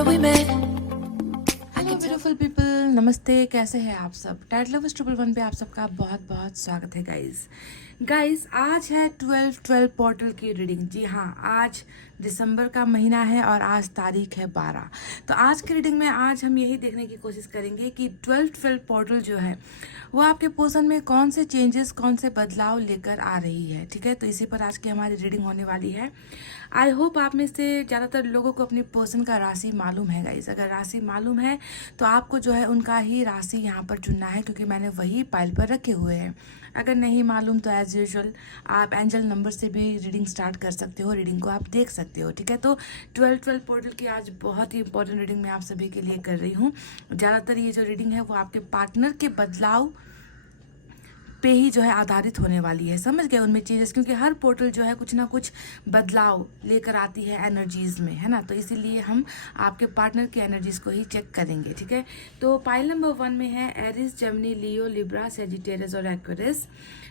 remember we met. Hello beautiful people, नमस्ते। कैसे हैं आप सब? टाइट लवर्स 111 पे आप सबका बहुत बहुत स्वागत है गाइस। आज है 12/12 पोर्टल की रीडिंग। जी हाँ, आज दिसंबर का महीना है और आज तारीख है 12। तो आज की रीडिंग में आज हम यही देखने की कोशिश करेंगे कि 12/12 पोर्टल जो है वो आपके पर्सन में कौन से चेंजेस, कौन से बदलाव लेकर आ रही है। ठीक है, तो इसी पर आज की हमारी रीडिंग होने वाली है। आई होप आप में से ज़्यादातर लोगों को अपनी पर्सन का राशि मालूम है गाइस। अगर राशि मालूम है तो आपको जो है उनका ही राशि यहाँ पर चुनना है, क्योंकि मैंने वही पाइल पर रखे हुए हैं। अगर नहीं मालूम तो एज यूजुअल आप एंजल नंबर से भी रीडिंग स्टार्ट कर सकते हो, रीडिंग को आप देख सकते हो। ठीक है, तो 12/12 पोर्टल की आज बहुत ही इंपॉर्टेंट रीडिंग मैं आप सभी के लिए कर रही हूँ। ज़्यादातर ये जो रीडिंग है वो आपके पार्टनर के बदलाव पे ही जो है आधारित होने वाली है। समझ गए उनमें चेंजेस, क्योंकि हर पोर्टल जो है कुछ ना कुछ बदलाव लेकर आती है एनर्जीज में, है ना। तो इसीलिए हम आपके पार्टनर की एनर्जीज को ही चेक करेंगे। ठीक है, तो पाइल नंबर 1 में है एरिस, जेमिनी, लियो, लिब्रा, सेजिटेरियस और एक्वेरियस।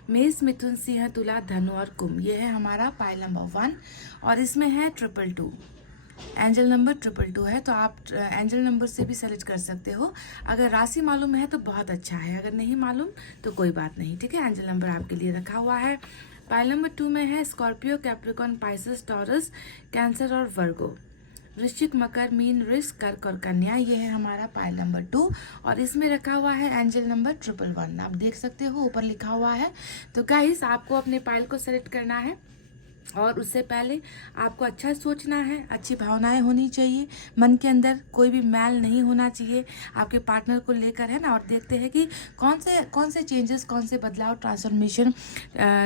मेष, मिथुन, सिंह, तुला, धनु और कुंभ। ये है हमारा पाइल नंबर 1 और इसमें है 222। एंजल नंबर 222 है, तो आप एंजल नंबर से भी सेलेक्ट कर सकते हो। अगर राशि मालूम है तो बहुत अच्छा है, अगर नहीं मालूम तो कोई बात नहीं। ठीक है, एंजल नंबर आपके लिए रखा हुआ है। पाइल नंबर 2 में है Scorpio, Capricorn, Pisces, Taurus, Cancer और वर्गो। वृश्चिक, मकर, मीन, वृष, कर्क और कन्या। ये है हमारा पाइल नंबर 2 और इसमें रखा हुआ है एंजल नंबर 111। आप देख सकते हो ऊपर लिखा हुआ है। तो गाइस, आपको अपने पाइल को सेलेक्ट करना है और उससे पहले आपको अच्छा सोचना है, अच्छी भावनाएं होनी चाहिए, मन के अंदर कोई भी मैल नहीं होना चाहिए आपके पार्टनर को लेकर, है ना। और देखते हैं कि कौन से चेंजेस, कौन से बदलाव, ट्रांसफॉर्मेशन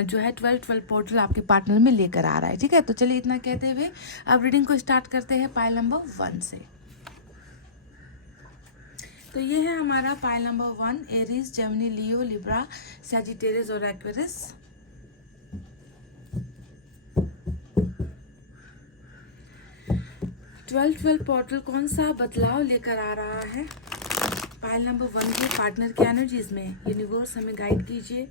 जो है 12/12 पोर्टल आपके पार्टनर में लेकर आ रहा है। ठीक है, तो चलिए इतना कहते हुए अब रीडिंग को स्टार्ट करते हैं पाइल नंबर 1 से। तो ये है हमारा पाइल नंबर 1, एरीज, जेमिनी, लियो, लिब्रा, सैजिटेरियस और एक्वेरियस। 12/12 पोर्टल कौन सा बदलाव लेकर आ रहा है पाइल नंबर 1 के पार्टनर की एनर्जीज में? यूनिवर्स हमें गाइड कीजिए।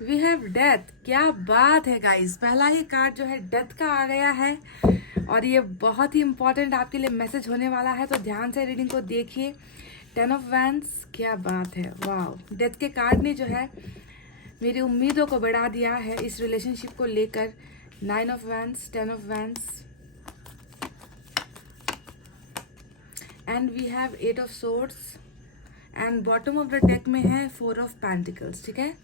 We have death. क्या बात है गाइस, पहला ही कार्ड जो है डेथ का आ गया है और ये बहुत ही इंपॉर्टेंट आपके लिए मैसेज होने वाला है, तो ध्यान से रीडिंग को देखिए। 10 ऑफ वैंड्स, क्या बात है, वाह। डेथ के कार्ड ने जो है मेरी उम्मीदों को बढ़ा दिया है इस रिलेशनशिप को लेकर। 9 of wands, 10 of wands and we have 8 of swords and bottom of the deck में है 4 ऑफ पेंटिकल्स। ठीक है,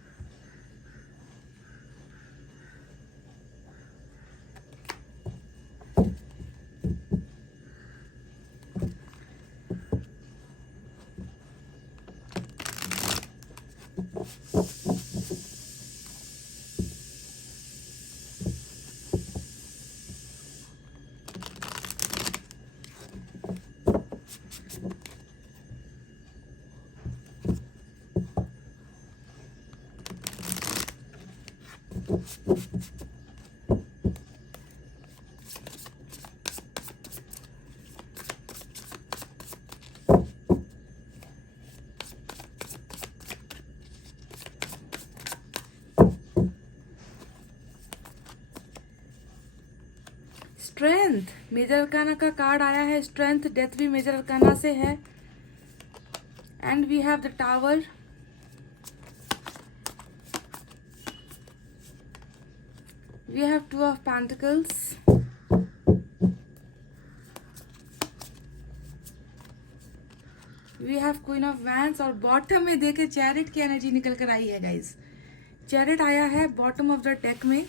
स्ट्रेंथ मेजर अरकाना का कार्ड आया है। स्ट्रेंथ, डेथ भी मेजर अरकाना से है and we have the tower, we have 2 of pentacles, we have queen of wands और बॉटम में देखे चैरिट की एनर्जी निकल कर आई है गाइस। चैरिट आया है बॉटम ऑफ द डेक में।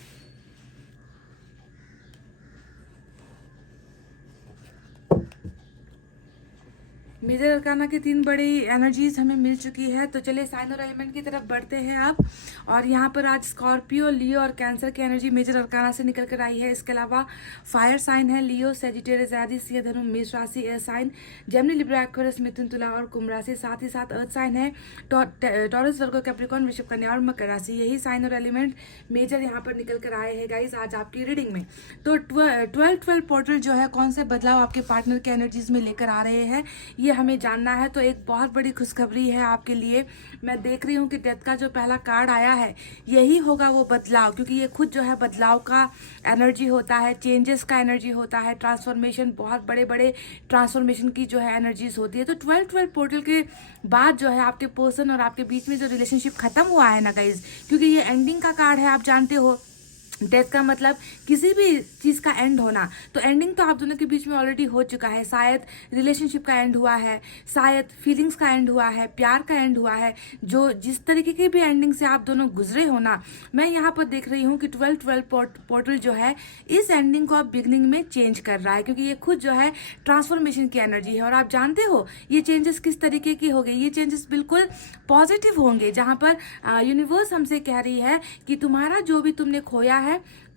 मेजर अरकाना की 3 बड़ी एनर्जीज हमें मिल चुकी है। तो चलिए साइन और एलिमेंट की तरफ बढ़ते हैं अब। और यहाँ पर आज स्कॉर्पियो, लियो और कैंसर की एनर्जी मेजर अरकाना से निकल कर आई है। इसके अलावा फायर साइन है लियो, सेजिटेरियस, एरीज, सिंह, धनु, मेष राशि, air sign, Gemini, Libra, Aquarius, मिथुन, तुला और कुंभ राशि। साथ ही साथ अर्थ साइन है टॉरस, वर्गो, कैप्रिकॉर्न, वृषभ, कन्या और मकर राशि। यही साइन और एलिमेंट मेजर यहाँ पर निकल कर आए हैं गाइज आज आपकी रीडिंग में। तो 12 पोर्टल जो है कौन से बदलाव आपके पार्टनर के एनर्जीज में लेकर आ रहे हैं ये हमें जानना है। तो एक बहुत बड़ी खुशखबरी है आपके लिए। मैं देख रही हूँ कि डेथ का जो पहला कार्ड आया है यही होगा वो बदलाव, क्योंकि ये खुद जो है बदलाव का एनर्जी होता है, चेंजेस का एनर्जी होता है, ट्रांसफॉर्मेशन, बहुत बड़े बड़े ट्रांसफॉर्मेशन की जो है एनर्जीज होती है। तो 12 पोर्टल के बाद जो है आपके पर्सन और आपके बीच में जो रिलेशनशिप खत्म हुआ है ना गाइज, क्योंकि ये एंडिंग का कार्ड है, आप जानते हो डेथ का मतलब किसी भी चीज़ का एंड होना। तो एंडिंग तो आप दोनों के बीच में ऑलरेडी हो चुका है। शायद रिलेशनशिप का एंड हुआ है, शायद फीलिंग्स का एंड हुआ है, प्यार का एंड हुआ है। जो जिस तरीके की भी एंडिंग से आप दोनों गुजरे हो ना, मैं यहाँ पर देख रही हूँ कि 12 पोर्टल जो है इस एंडिंग को अब बिगनिंग में चेंज कर रहा है, क्योंकि ये खुद जो है ट्रांसफॉर्मेशन की एनर्जी है। और आप जानते हो ये चेंजेस किस तरीके की होंगे। ये चेंजेस बिल्कुल पॉजिटिव होंगे, जहाँ पर यूनिवर्स हमसे कह रही है कि तुम्हारा जो भी तुमने खोया है,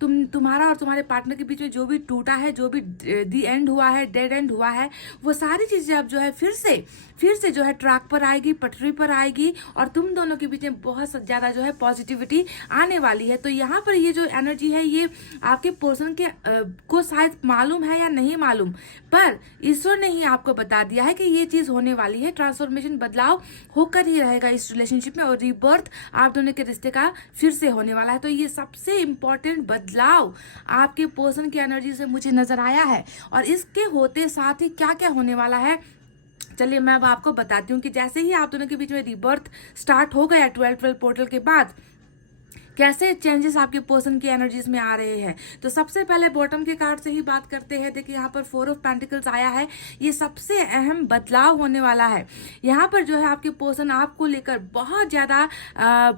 तुम्हारा और तुम्हारे पार्टनर के बीच में जो भी टूटा है, जो भी दी एंड हुआ है, डेड एंड हुआ है, वो सारी चीजें अब जो है फिर से जो है ट्रैक पर आएगी, पटरी पर आएगी और तुम दोनों के बीच में बहुत ज्यादा जो है पॉजिटिविटी आने वाली है। तो यहाँ पर ये जो एनर्जी है ये आपके पर्सन के को शायद मालूम है या नहीं मालूम, पर ईश्वर ने ही आपको बता दिया है कि ये चीज होने वाली है। ट्रांसफॉर्मेशन, बदलाव होकर ही रहेगा इस रिलेशनशिप में और रीबर्थ आप दोनों के रिश्ते का फिर से होने वाला है। तो ये सबसे इंपॉर्टेंट बदलाव आपके पर्सन की एनर्जी से मुझे नजर आया है। और इसके होते साथ ही क्या क्या होने वाला है चलिए मैं अब आपको बताती हूँ कि जैसे ही आप दोनों के बीच में रीबर्थ स्टार्ट हो गया 12 पोर्टल के बाद, कैसे चेंजेस आपके पर्सन की एनर्जीज में आ रहे हैं। तो सबसे पहले बॉटम के कार्ड से ही बात करते हैं। देखिए यहाँ पर 4 ऑफ पेंटिकल्स आया है। ये सबसे अहम बदलाव होने वाला है। यहाँ पर जो है आपके पर्सन आपको लेकर बहुत ज्यादा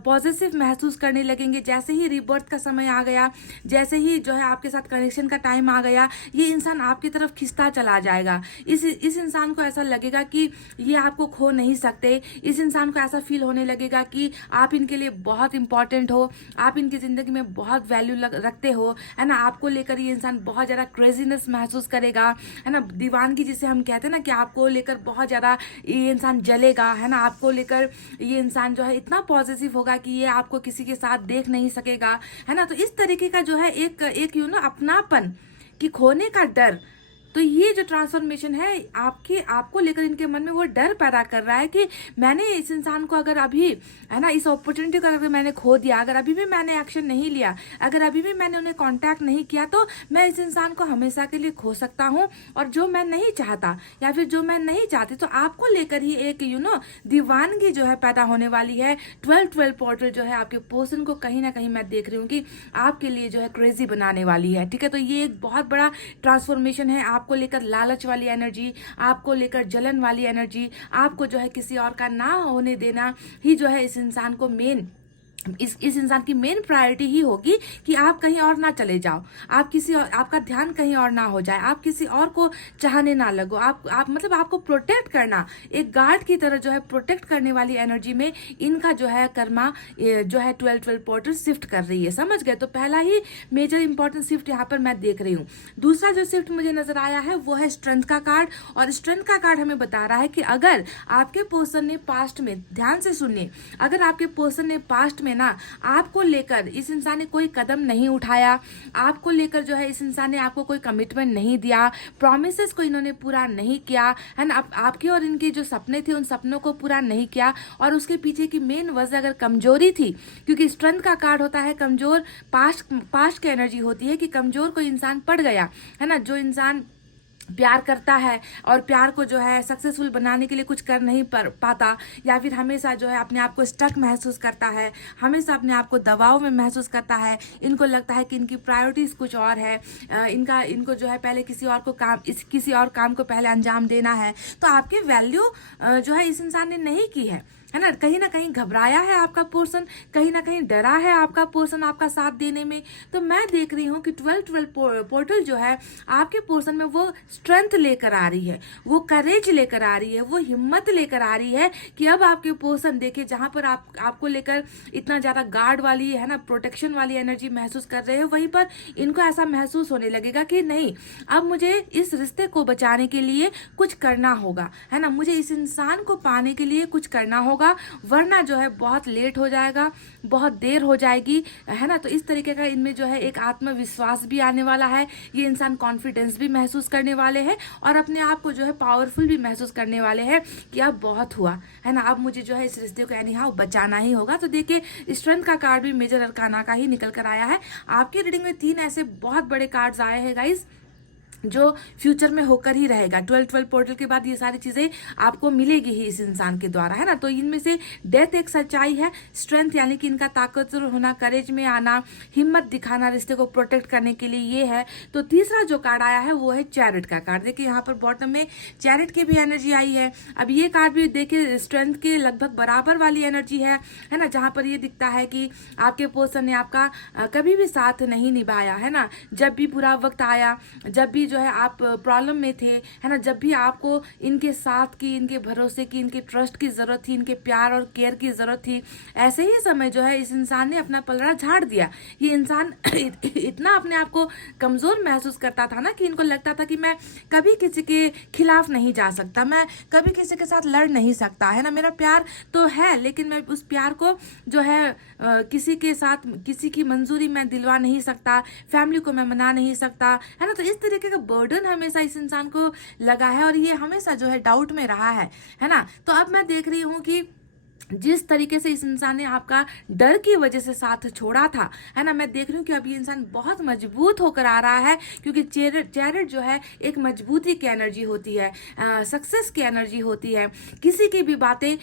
पॉजिटिव महसूस करने लगेंगे। जैसे ही रीबर्थ का समय आ गया, जैसे ही जो है आपके साथ कनेक्शन का टाइम आ गया, ये इंसान आपकी तरफ खिंचता चला जाएगा। इस इंसान को ऐसा लगेगा कि ये आपको खो नहीं सकते। इस इंसान को ऐसा फील होने लगेगा कि आप इनके लिए बहुत इंपॉर्टेंट हो, आप इनकी जिंदगी में बहुत वैल्यू रखते हो, है ना। आपको लेकर ये इंसान बहुत ज्यादा क्रेजीनेस महसूस करेगा, है ना। दीवानगी जिसे हम कहते हैं ना, कि आपको लेकर बहुत ज्यादा ये इंसान जलेगा, है ना। आपको लेकर ये इंसान जो है इतना पॉजिटिव होगा कि ये आपको किसी के साथ देख नहीं सकेगा, है ना। तो इस तरीके का जो है एक अपनापन कि खोने का डर। तो ये जो ट्रांसफॉर्मेशन है आपको लेकर इनके मन में वो डर पैदा कर रहा है कि मैंने इस इंसान को अगर अभी, है ना, इस अपॉर्चुनिटी को अगर मैंने खो दिया, अगर अभी भी मैंने एक्शन नहीं लिया, अगर अभी भी मैंने उन्हें कांटेक्ट नहीं किया, तो मैं इस इंसान को हमेशा के लिए खो सकता हूँ। और जो मैं नहीं चाहता या फिर जो मैं नहीं चाहती, तो आपको लेकर ही एक दीवानगी जो है पैदा होने वाली है। 12 पोर्टल जो है आपके पर्सन को कहीं ना कहीं मैं देख रही हूँ कि आपके लिए जो है क्रेजी बनाने वाली है। ठीक है, तो ये एक बहुत बड़ा ट्रांसफॉर्मेशन है। आपको लेकर लालच वाली एनर्जी, आपको लेकर जलन वाली एनर्जी, आपको जो है किसी और का ना होने देना ही जो है इस इंसान को इस इंसान की मेन प्रायोरिटी ही होगी कि आप कहीं और ना चले जाओ, आप किसी और, आपका ध्यान कहीं और ना हो जाए, आप किसी और को चाहने ना लगो। आप मतलब आपको प्रोटेक्ट करना, एक गार्ड की तरह जो है प्रोटेक्ट करने वाली एनर्जी में इनका जो है कर्मा जो है 12 पोर्टल शिफ्ट कर रही है। समझ गए। तो पहला ही मेजर इंपॉर्टेंट शिफ्ट यहाँ पर मैं देख रही हूँ। दूसरा जो शिफ्ट मुझे नजर आया है वो है स्ट्रेंथ का कार्ड। और स्ट्रेंथ का कार्ड हमें बता रहा है कि अगर आपके पर्सन ने पास्ट में, ध्यान से सुनिए, अगर आपके पर्सन ने पास्ट में ना आपको लेकर, इस इंसान ने कोई कदम नहीं उठाया, आपको लेकर जो है इस इंसान ने आपको कोई कमिटमेंट नहीं दिया, प्रॉमिसेस को इन्होंने पूरा नहीं किया, है ना। आपके और इनके जो सपने थे उन सपनों को पूरा नहीं किया, और उसके पीछे की मेन वजह अगर कमजोरी थी, क्योंकि स्ट्रेंथ का कार्ड होता है कमजोर, पास्ट की एनर्जी होती है कि कमजोर कोई इंसान पड़ गया, है ना। जो इंसान प्यार करता है और प्यार को जो है सक्सेसफुल बनाने के लिए कुछ कर नहीं पाता, या फिर हमेशा जो है अपने आप को स्टक महसूस करता है, हमेशा अपने आप को दबाव में महसूस करता है। इनको लगता है कि इनकी प्रायोरिटीज कुछ और है, इनको जो है पहले किसी और काम को पहले अंजाम देना है। तो आपकी वैल्यू जो है इस इंसान ने नहीं की है, है ना कहीं घबराया है आपका पर्सन, कहीं ना कहीं डरा है आपका पर्सन आपका साथ देने में। तो मैं देख रही हूँ कि 12-12 पोर्टल जो है आपके पर्सन में वो स्ट्रेंथ लेकर आ रही है, वो करेज लेकर आ रही है, वो हिम्मत लेकर आ रही है कि अब आपके पर्सन देखिए जहां पर आपको लेकर इतना ज्यादा गार्ड वाली है ना, प्रोटेक्शन वाली एनर्जी महसूस कर रहे हो, वहीं पर इनको ऐसा महसूस होने लगेगा कि नहीं, अब मुझे इस रिश्ते को बचाने के लिए कुछ करना होगा, है ना, मुझे इस इंसान को पाने के लिए कुछ करना होगा, वरना जो है बहुत लेट हो जाएगा, बहुत देर हो जाएगी, है ना। तो इस तरीके का इनमें जो है एक आत्मविश्वास भी आने वाला है, ये इंसान कॉन्फिडेंस भी महसूस करने वाले हैं और अपने आप को जो है पावरफुल भी महसूस करने वाले हैं कि अब बहुत हुआ, है ना, अब मुझे जो है इस रिश्ते को एनी हाउ बचाना ही होगा। तो देखिए स्ट्रेंथ का कार्ड भी मेजर अरकाना का ही निकल कर आया है। आपकी रीडिंग में 3 ऐसे बहुत बड़े कार्ड्स आए हैं गाइस जो फ्यूचर में होकर ही रहेगा। 12-12 पोर्टल के बाद ये सारी चीजें आपको मिलेगी ही इस इंसान के द्वारा, है ना। तो इनमें से डेथ एक सच्चाई है, स्ट्रेंथ यानी कि इनका ताकतवर होना, करेज में आना, हिम्मत दिखाना रिश्ते को प्रोटेक्ट करने के लिए ये है। तो तीसरा जो कार्ड आया है वो है चैरिट का कार्ड। देखिए यहाँ पर बॉटम में चैरिट की भी एनर्जी आई है। अब ये कार्ड भी देखिए स्ट्रेंथ के लगभग बराबर वाली एनर्जी है ना, जहां पर ये दिखता है कि आपके पर्सन ने आपका कभी भी साथ नहीं निभाया, है ना। जब भी बुरा वक्त आया, जब भी जो है आप प्रॉब्लम में थे, है ना, जब भी आपको इनके साथ की, इनके भरोसे की, इनके ट्रस्ट की जरूरत थी, इनके प्यार और केयर की जरूरत थी, ऐसे ही समय जो है इस इंसान ने अपना पलड़ा झाड़ दिया। ये इंसान इतना अपने आप को कमजोर महसूस करता था ना कि इनको लगता था कि मैं कभी किसी के खिलाफ नहीं जा सकता, मैं कभी किसी के साथ लड़ नहीं सकता, है ना, मेरा प्यार तो है लेकिन मैं उस प्यार को जो है किसी के साथ, किसी की मंजूरी मैं दिलवा नहीं सकता, फैमिली को मैं मना नहीं सकता, है ना। तो इस तरीके का बर्डन हमेशा इस इंसान को लगा है और ये हमेशा जो है डाउट में रहा है ना। तो अब मैं देख रही हूँ कि जिस तरीके से इस इंसान ने आपका डर की वजह से साथ छोड़ा था, है ना, मैं देख रही हूँ कि अब ये इंसान बहुत मजबूत होकर आ रहा है, क्योंकि चैरिट जो है एक मजबूती की एनर्जी होती है, सक्सेस की एनर्जी होती है, किसी की भी बातें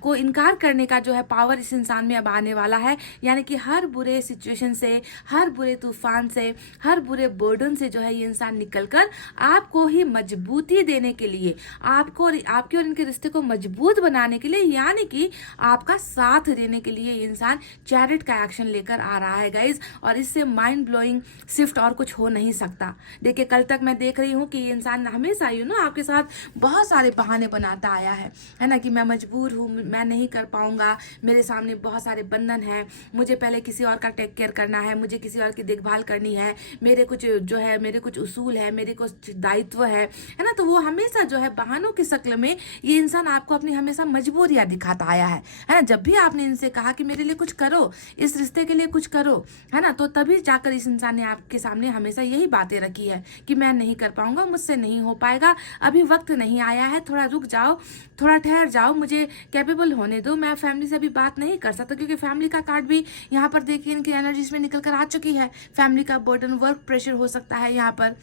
को इनकार करने का जो है पावर इस इंसान में अब आने वाला है। यानी कि हर बुरे सिचुएशन से, हर बुरे तूफान से, हर बुरे बर्डन से जो है ये इंसान निकलकर आपको ही मजबूती देने के लिए, आपको आपके और इनके रिश्ते को मजबूत बनाने के लिए, यानी कि आपका साथ देने के लिए इंसान चैरिट का एक्शन लेकर आ रहा है गाइज। और इससे माइंड ब्लोइंग शिफ्ट और कुछ हो नहीं सकता। देखिए कल तक मैं देख रही हूँ कि ये इंसान हमेशा आपके साथ बहुत सारे बहाने बनाता आया है ना, कि मैं मजबूर हूँ, मैं नहीं कर पाऊंगा, मेरे सामने बहुत सारे बंधन है, मुझे पहले किसी और का टेक केयर करना है, मुझे किसी और की देखभाल करनी है, मेरे कुछ जो है, मेरे कुछ उसूल है, मेरे कुछ दायित्व है ना। तो वो हमेशा जो है बहानों की शक्ल में ये इंसान आपको अपनी हमेशा मजबूरियां दिखाता आया है ना। जब भी आपने इनसे कहा कि मेरे लिए कुछ करो, इस रिश्ते के लिए कुछ करो, है ना, तो तभी जाकर इस इंसान ने आपके सामने हमेशा यही बातें रखी है कि मैं नहीं कर पाऊंगा, मुझसे नहीं हो पाएगा, अभी वक्त नहीं आया है, थोड़ा रुक जाओ, थोड़ा ठहर जाओ, मुझे कैपेबल होने दो, मैं फैमिली से अभी बात नहीं कर सकता। क्योंकि फैमिली का कार्ड भी यहाँ पर देखिए इनकी एनर्जीज में निकल कर आ चुकी है। फैमिली का बर्डन, वर्क प्रेशर हो सकता है यहाँ पर,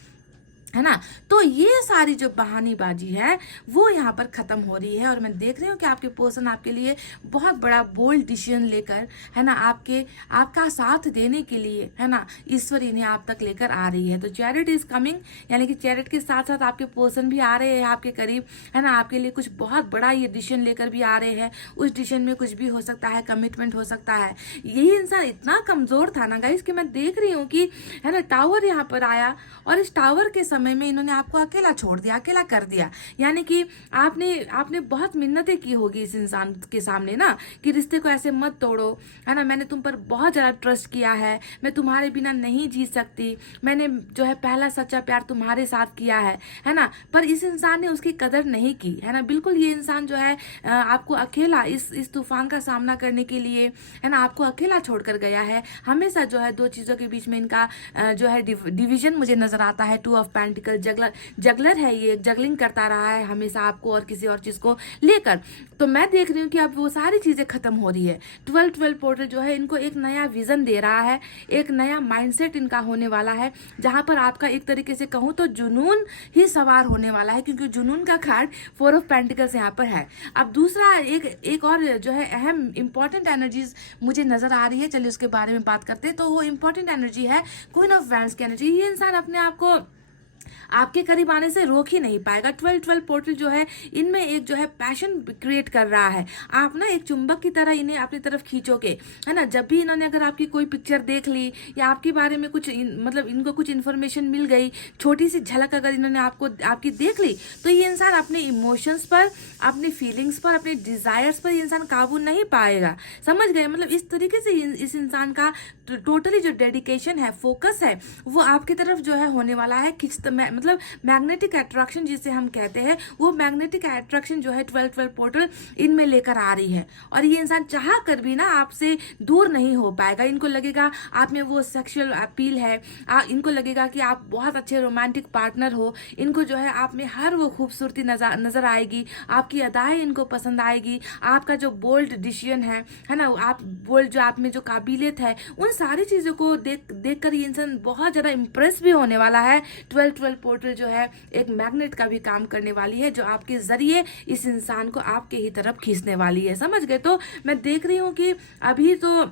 है ना। तो ये सारी जो बहानेबाजी है वो यहाँ पर खत्म हो रही है। और मैं देख रही हूँ कि आपके पर्सन आपके लिए बहुत बड़ा बोल्ड डिसीजन लेकर, है ना, आपका साथ देने के लिए, है ना, ईश्वर इन्हें आप तक लेकर आ रही है। तो चैरिट इज कमिंग, यानी कि चैरिट के साथ साथ आपके पर्सन भी आ रहे हैं आपके करीब, है ना, आपके लिए कुछ बहुत बड़ा ये डिसीजन लेकर भी आ रहे हैं। उस डिसीजन में कुछ भी हो सकता है, कमिटमेंट हो सकता है। यही इंसान इतना कमजोर था ना गाइस कि मैं देख रही हूँ कि, है ना, टावर यहाँ पर आया और इस टावर के समय में इन्होंने आपको अकेला छोड़ दिया, अकेला कर दिया। यानी कि आपने बहुत मिन्नतें की होगी इस इंसान के सामने ना, कि रिश्ते को ऐसे मत तोड़ो, है ना, मैंने तुम पर बहुत ज्यादा ट्रस्ट किया है, मैं तुम्हारे बिना नहीं जी सकती, मैंने जो है पहला सच्चा प्यार तुम्हारे साथ किया है ना। पर इस इंसान ने उसकी कदर नहीं की, है ना। बिल्कुल ये इंसान जो है आपको अकेला इस तूफान का सामना करने के लिए, है ना, आपको अकेला छोड़कर गया है। हमेशा जो है दो चीजों के बीच में इनका जो है डिवीजन मुझे नजर आता है। 2 ऑफ पेंटिकल, जगलर है, ये जगलिंग करता रहा है हमेशा आपको और किसी और चीज को लेकर। तो मैं देख रही हूँ कि अब वो सारी चीजें खत्म हो रही है। 12-12 पोर्टल जो है इनको एक नया विजन दे रहा है, एक नया माइंडसेट इनका होने वाला है, जहां पर आपका एक तरीके से कहूँ तो जुनून ही सवार होने वाला है, क्योंकि जुनून का कार्ड 4 ऑफ पेंटिकल्स यहाँ पर है। अब दूसरा एक और जो है अहम इंपॉर्टेंट एनर्जीज मुझे नजर आ रही है, चलिए उसके बारे में बात करते हैं। तो वो इंपॉर्टेंट एनर्जी है क्वीन ऑफ वैंड्स की एनर्जी। ये इंसान अपने आप को आपके करीब आने से रोक ही नहीं पाएगा। 12-12 पोर्टल जो है इनमें एक जो है पैशन क्रिएट कर रहा है। आप ना एक चुंबक की तरह इन्हें अपनी तरफ खींचोगे, है ना। जब भी इन्होंने अगर आपकी कोई पिक्चर देख ली या आपके बारे में कुछ मतलब इनको कुछ इन्फॉर्मेशन मिल गई, छोटी सी झलक अगर इन्होंने आपकी देख ली, तो ये इंसान अपने इमोशंस पर, अपनी फीलिंग्स पर, अपने डिजायर्स पर ये इंसान काबू नहीं पाएगा। समझ गए? मतलब इस तरीके से इस इंसान का टोटली जो डेडिकेशन है, फोकस है, वो आपकी तरफ जो है होने वाला है। मतलब मैग्नेटिक अट्रैक्शन जिसे हम कहते हैं, वो मैग्नेटिक अट्रैक्शन जो है 12-12 पोर्टल इनमें लेकर आ रही है। और ये इंसान चाह कर भी ना आपसे दूर नहीं हो पाएगा। इनको लगेगा आप में वो सेक्सुअल अपील है, इनको लगेगा कि आप बहुत अच्छे रोमांटिक पार्टनर हो। इनको जो है आप में हर वो खूबसूरती नजर आएगी, आपकी अदाएं इनको पसंद आएगी, आपका जो बोल्ड डिसीजन है ना, आप बोल्ड जो आप में जो काबिलियत है, उन सारी चीजों को देख कर ये इंसान बहुत ज्यादा इंप्रेस भी होने वाला है। 12-12 पोर्टल जो है एक मैग्नेट का भी काम करने वाली है, जो आपके जरिए इस इंसान को आपके ही तरफ खींचने वाली है। समझ गए? तो मैं देख रही हूँ कि अभी तो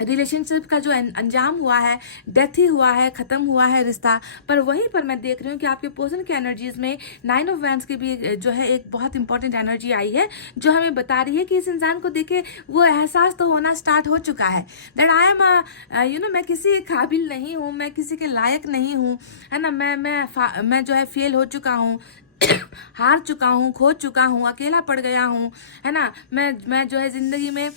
रिलेशनशिप का जो अंजाम हुआ है, डेथ ही हुआ है, खत्म हुआ है रिश्ता, पर वहीं पर मैं देख रही हूँ कि आपके पर्सन की एनर्जीज में 9 ऑफ वैंड्स की भी जो है एक बहुत इंपॉर्टेंट एनर्जी आई है, जो हमें बता रही है कि इस इंसान को देखे वो एहसास तो होना स्टार्ट हो चुका है दैट आई एम मैं किसी काबिल नहीं हूँ, मैं किसी के लायक नहीं हूँ, है ना। मैं जो है फेल हो चुका हूँ, हार चुका हूँ, खो चुका हूँ, अकेला पड़ गया हूँ, है ना। मैं जो है जिंदगी में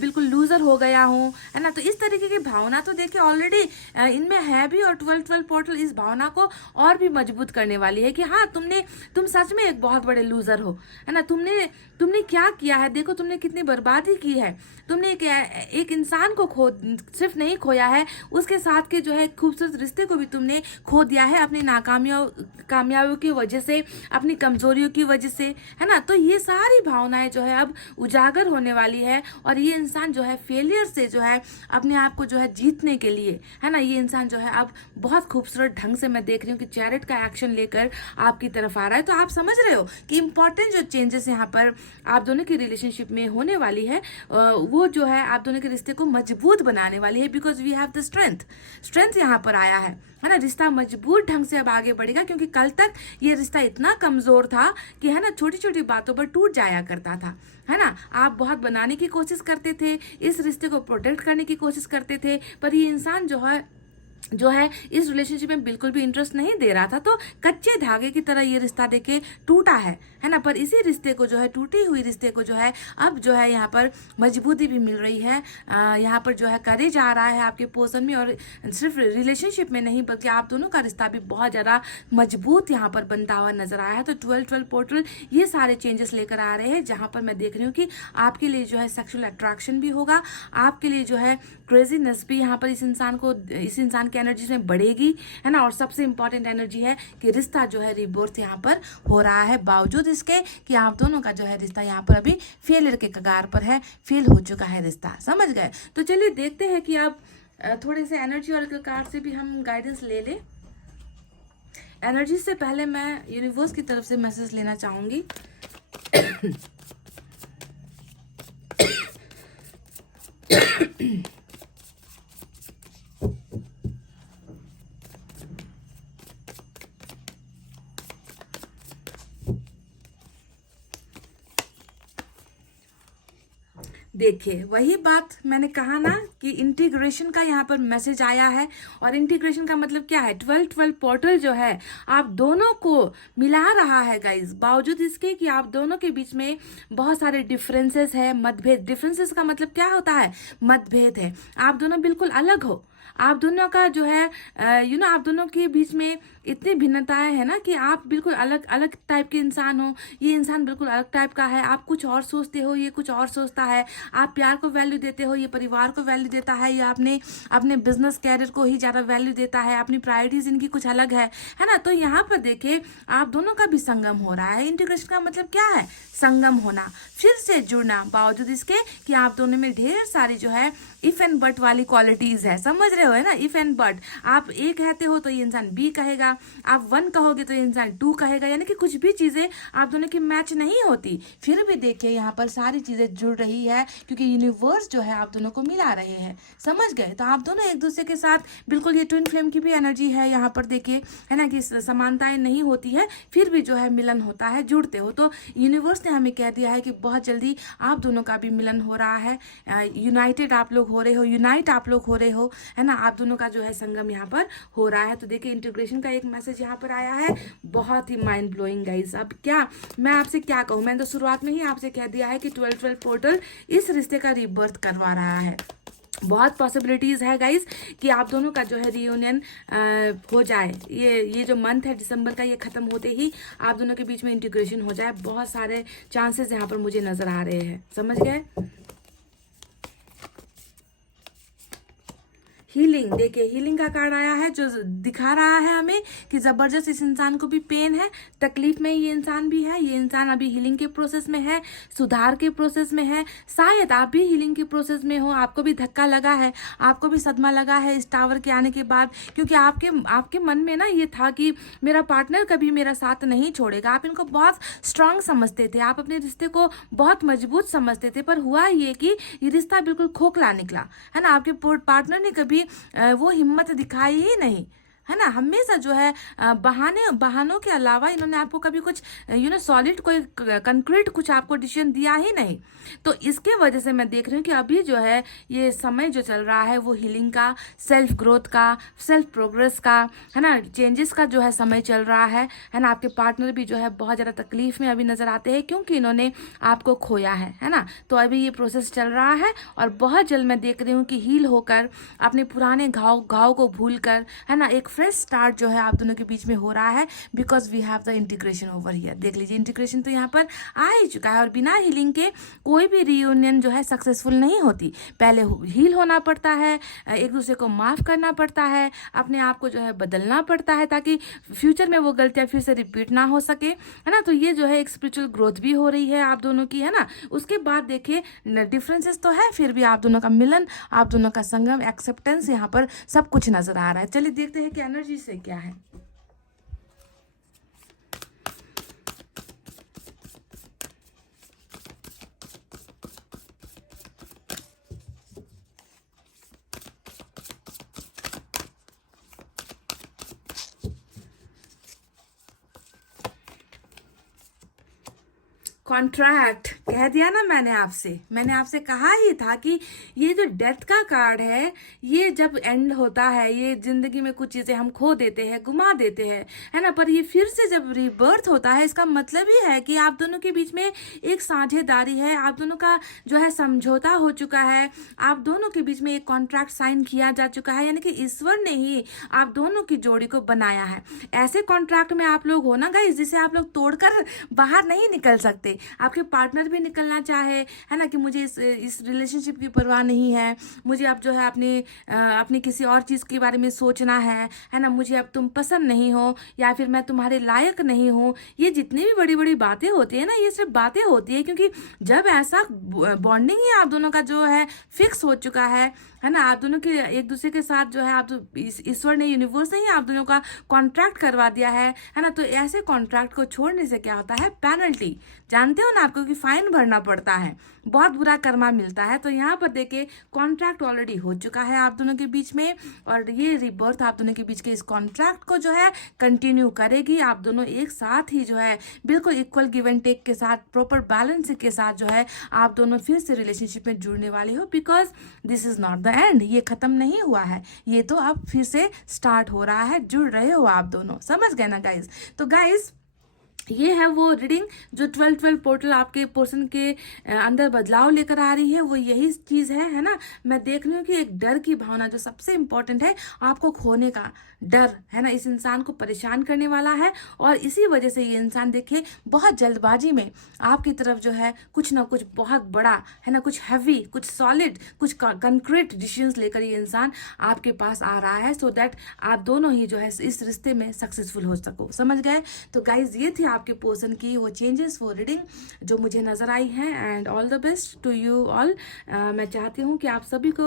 बिल्कुल लूजर हो गया हूँ, है ना। तो इस तरीके की भावना तो देखिए ऑलरेडी इनमें है भी, और 12-12 पोर्टल इस भावना को और भी मजबूत करने वाली है कि हाँ, तुम सच में एक बहुत बड़े लूजर हो, है ना। तुमने क्या किया है, देखो तुमने कितनी बर्बादी की है। तुमने एक इंसान को सिर्फ नहीं खोया है, उसके साथ के जो है खूबसूरत रिश्ते को भी तुमने खो दिया है अपनी कामयाबियों की वजह से, अपनी कमजोरियों की वजह से, है ना। तो ये सारी भावनाएं जो है अब उजागर होने वाली है, और ये इंसान जो है फेलियर से जो है अपने आप को जो है जीतने के लिए, है ना, ये इंसान जो है अब बहुत खूबसूरत ढंग से मैं देख रही हूँ कि चैरिट का एक्शन लेकर आपकी तरफ आ रहा है। तो आप समझ रहे हो कि इंपॉर्टेंट जो चेंजेस यहाँ पर आप दोनों की रिलेशनशिप में होने वाली है, वो जो है आप दोनों के रिश्ते को मजबूत बनाने वाली है, because we have the strength यहाँ पर आया है ना। रिश्ता मजबूत ढंग से अब आगे बढ़ेगा, क्योंकि कल तक ये रिश्ता इतना कमजोर था कि, है ना, छोटी छोटी बातों पर टूट जाया करता था, है ना। आप बहुत बनाने की कोशिश करते थे, इस रिश्ते को प्रोटेक्ट करने की कोशिश करते थे, पर ये इंसान जो है इस रिलेशनशिप में बिल्कुल भी इंटरेस्ट नहीं दे रहा था। तो कच्चे धागे की तरह ये रिश्ता देखे टूटा है ना। पर इसी रिश्ते को जो है, टूटी हुई रिश्ते को जो है अब जो है यहाँ पर मजबूती भी मिल रही है, यहाँ पर जो है करेज आ रहा है आपके पर्सन में, और सिर्फ रिलेशनशिप में नहीं बल्कि आप दोनों का रिश्ता भी बहुत ज़्यादा मजबूत यहाँ पर बनता हुआ नजर आया है। तो 12-12 पोर्टल ये सारे चेंजेस लेकर आ रहे हैं, जहाँ पर मैं देख रही हूँ कि आपके लिए जो है सेक्सुअल अट्रैक्शन भी होगा, आपके लिए जो है क्रेजीनेस भी यहाँ पर इस इंसान की एनर्जी में बढ़ेगी, है ना। और सबसे इंपॉर्टेंट एनर्जी है कि रिश्ता जो है रिबर्थ यहाँ पर हो रहा है, बावजूद इसके कि आप दोनों का जो है रिश्ता यहाँ पर अभी फेलियर के कगार पर है, फेल हो चुका है रिश्ता। समझ गए? तो चलिए देखते हैं कि अब थोड़े से एनर्जी और कार्ड से भी हम गाइडेंस ले ले। एनर्जी से पहले मैं यूनिवर्स की तरफ से मैसेज लेना चाहूंगी। देखिए वही बात मैंने कहा ना कि इंटीग्रेशन का यहाँ पर मैसेज आया है, और इंटीग्रेशन का मतलब क्या है, 12-12 पोर्टल जो है आप दोनों को मिला रहा है गाइज, बावजूद इसके कि आप दोनों के बीच में बहुत सारे डिफरेंसेस है, मतभेद। डिफरेंसेस का मतलब क्या होता है, मतभेद है, आप दोनों बिल्कुल अलग हो, आप दोनों का जो है आप दोनों के बीच में इतनी भिन्नताएं हैं ना कि आप बिल्कुल अलग अलग टाइप के इंसान हो, ये इंसान बिल्कुल अलग टाइप का है, आप कुछ और सोचते हो, ये कुछ और सोचता है, आप प्यार को वैल्यू देते हो, ये परिवार को वैल्यू देता है, या अपने बिजनेस कैरियर को ही ज़्यादा वैल्यू देता है, अपनी प्रायोरिटीज इनकी कुछ अलग है ना। तो यहाँ पर देखिए आप दोनों का भी संगम हो रहा है। इंटीग्रेशन का मतलब क्या है, संगम होना, फिर से जुड़ना, बावजूद इसके कि आप दोनों में ढेर सारी जो है इफ एंड बट वाली क्वालिटीज है। समझ रहे हो है ना, इफ एंड बट। आप ए कहते हो तो ये इंसान बी कहेगा, आप 1 कहोगे तो ये इंसान 2 कहेगा, यानी कि कुछ भी चीजें आप दोनों की मैच नहीं होती। फिर भी देखिए यहाँ पर सारी चीजें जुड़ रही है, क्योंकि यूनिवर्स जो है आप दोनों को मिला रहे हैं, समझ गए। तो आप दोनों एक दूसरे के साथ बिल्कुल, ये ट्विन फ्लेम की भी एनर्जी है यहाँ पर देखिए, है ना, कि समानताएं नहीं होती है फिर भी जो है मिलन होता है, जुड़ते हो। तो यूनिवर्स ने हमें कह दिया है कि बहुत जल्दी आप दोनों का भी मिलन हो रहा है, यूनाइटेड आप लोग हो रहे हो, यूनाइट आप लोग हो रहे हो, है ना, आप दोनों का जो है संगम यहाँ पर हो रहा है। तो देखिए इंटीग्रेशन का एक मैसेज यहाँ पर आया है, बहुत ही माइंड ब्लोइंग गाइस। अब क्या मैं आपसे क्या कहूँ, मैंने तो शुरुआत में ही आपसे कह दिया है कि 12-12 पोर्टल इस रिश्ते का रीबर्थ करवा रहा है। बहुत पॉसिबिलिटीज़ है गाइज कि आप दोनों का जो है रियूनियन हो जाए। ये जो मंथ है दिसंबर का, ये ख़त्म होते ही आप दोनों के बीच में इंटीग्रेशन हो जाए। बहुत सारे चांसेस यहाँ पर मुझे नज़र आ रहे हैं, समझ गए। हीलिंग, देखिए हीलिंग का कार्ड आया है, जो दिखा रहा है हमें कि ज़बरदस्त इस इंसान को भी पेन है, तकलीफ में ये इंसान भी है। ये इंसान अभी हीलिंग के प्रोसेस में है, सुधार के प्रोसेस में है। शायद आप भी हीलिंग के प्रोसेस में हो, आपको भी धक्का लगा है, आपको भी सदमा लगा है इस टावर के आने के बाद, क्योंकि आपके मन में ना ये था कि मेरा पार्टनर कभी मेरा साथ नहीं छोड़ेगा। आप इनको बहुत स्ट्रांग समझते थे, आप अपने रिश्ते को बहुत मजबूत समझते थे, पर हुआ ये कि ये रिश्ता बिल्कुल खोखला निकला, है ना। आपके पार्टनर ने कभी वो हिम्मत दिखाई ही नहीं, है ना। हमेशा जो है बहानों के अलावा इन्होंने आपको कभी कुछ सॉलिड कोई कंक्रीट कुछ आपको डिसीजन दिया ही नहीं। तो इसके वजह से मैं देख रही हूँ कि अभी जो है ये समय जो चल रहा है वो हीलिंग का, सेल्फ ग्रोथ का, सेल्फ प्रोग्रेस का, है ना, चेंजेस का जो है समय चल रहा है ना। आपके पार्टनर भी जो है बहुत ज़्यादा तकलीफ में अभी नज़र आते हैं, क्योंकि इन्होंने आपको खोया है ना। तो अभी ये प्रोसेस चल रहा है और बहुत जल्द मैं देख रही हूँ कि हील होकर, अपने पुराने घाव को भूल कर, है ना, एक फ्रेश स्टार्ट जो है आप दोनों के बीच में हो रहा है, because we have the integration over here. देख लीजिए इंटीग्रेशन तो यहाँ पर आ ही चुका है, और बिना हीलिंग के कोई भी रियूनियन जो है सक्सेसफुल नहीं होती। पहले हील होना पड़ता है, एक दूसरे को माफ़ करना पड़ता है, अपने आप को जो है बदलना पड़ता है, ताकि फ्यूचर में वो गलतियाँ फिर से रिपीट ना हो सके, है ना। तो ये जो है एक स्पिरिचुअल ग्रोथ भी हो रही है आप दोनों की, है ना। उसके बाद देखिए डिफरेंसेस तो है, फिर भी आप दोनों का मिलन, आप दोनों का संगम, एक्सेप्टेंस, यहाँ पर सब कुछ नजर आ रहा है। चलिए देखते हैं कि एनर्जी से क्या है। कॉन्ट्रैक्ट कह दिया ना मैंने आपसे कहा ही था कि ये जो डेथ का कार्ड है, ये जब एंड होता है, ये जिंदगी में कुछ चीजें हम खो देते हैं, गुमा देते हैं, है ना, पर ये फिर से जब रीबर्थ होता है, इसका मतलब ही है कि आप दोनों के बीच में एक साझेदारी है, आप दोनों का जो है समझौता हो चुका है, आप दोनों के बीच में एक कॉन्ट्रैक्ट साइन किया जा चुका है, यानी कि ईश्वर ने ही आप दोनों की जोड़ी को बनाया है। ऐसे कॉन्ट्रैक्ट में आप लोग हो ना गाइस, जिसे आप लोग तोड़कर बाहर नहीं निकल सकते। आपके पार्टनर भी निकलना चाहे, है ना, कि मुझे इस रिलेशनशिप की परवाह नहीं है, मुझे अब जो है अपनी किसी और चीज़ के बारे में सोचना है ना, मुझे अब तुम पसंद नहीं हो, या फिर मैं तुम्हारे लायक नहीं हूँ। ये जितनी भी बड़ी बड़ी बातें होती है ना, ये सिर्फ बातें होती है, क्योंकि जब ऐसा बॉन्डिंग ही आप दोनों का जो है फिक्स हो चुका है ना, आप दोनों के एक दूसरे के साथ जो है आप ईश्वर ने, यूनिवर्स ने ही आप दोनों का कॉन्ट्रैक्ट करवा दिया है ना। तो ऐसे कॉन्ट्रैक्ट को छोड़ने से क्या होता है, पेनल्टी, जानते हो ना आपको कि फाइन भरना पड़ता है, बहुत बुरा कर्मा मिलता है। तो यहाँ पर देखिए कॉन्ट्रैक्ट ऑलरेडी हो चुका है आप दोनों के बीच में, और ये रिबर्थ आप दोनों के बीच के इस कॉन्ट्रैक्ट को जो है कंटिन्यू करेगी। आप दोनों एक साथ ही जो है बिल्कुल इक्वल गिव एंड टेक के साथ, प्रॉपर बैलेंस के साथ जो है आप दोनों फिर से रिलेशनशिप में जुड़ने वाले हो, because this is not the end. ये खत्म नहीं हुआ है, ये तो अब फिर से स्टार्ट हो रहा है, जुड़ रहे हो आप दोनों, समझ गए ना गाइज। तो गाइज ये है वो रीडिंग जो 12-12 पोर्टल आपके पर्सन के अंदर बदलाव लेकर आ रही है, वो यही चीज़ है ना। मैं देख रही हूँ कि एक डर की भावना जो सबसे इम्पोर्टेंट है, आपको खोने का डर, है ना, इस इंसान को परेशान करने वाला है, और इसी वजह से ये इंसान देखिए बहुत जल्दबाजी में आपकी तरफ जो है कुछ ना कुछ बहुत बड़ा, है ना, कुछ हैवी, कुछ सॉलिड, कुछ कंक्रीट डिसीजंस लेकर ये इंसान आपके पास आ रहा है, सो दैट आप दोनों ही जो है इस रिश्ते में सक्सेसफुल हो सको, समझ गए। तो गाइज ये थी आपके पर्सन की वो चेंजेस, वो रीडिंग जो मुझे नज़र आई है। And all the best to you all. मैं चाहती हूँ कि आप सभी को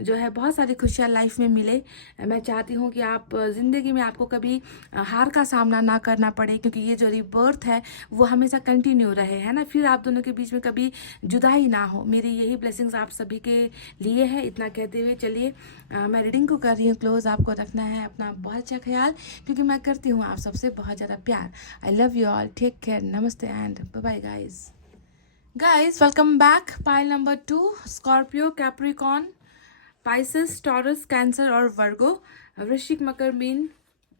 जो है बहुत सारी खुशियाँ लाइफ में मिले। मैं चाहती हूँ कि आप ज़िंदगी में आपको कभी हार का सामना ना करना पड़े, क्योंकि ये जो रिबर्थ है वो हमेशा कंटिन्यू रहे, है ना। फिर आप दोनों के बीच में कभी जुदाई ना हो। मेरी यही ब्लेसिंग्स आप सभी के लिए है। इतना कहते हुए चलिए मैं रीडिंग को कर रही हूँ क्लोज। आपको रखना है अपना बहुत अच्छा ख्याल, क्योंकि मैं करती हूँ आप सबसे बहुत ज़्यादा प्यार। I love you all, take care, नमस्ते and bye bye guys. Welcome back. Pile number 2, Scorpio, Capricorn, Pisces, Taurus, Cancer और वर्गो, वृश्चिक, मकर, मीन,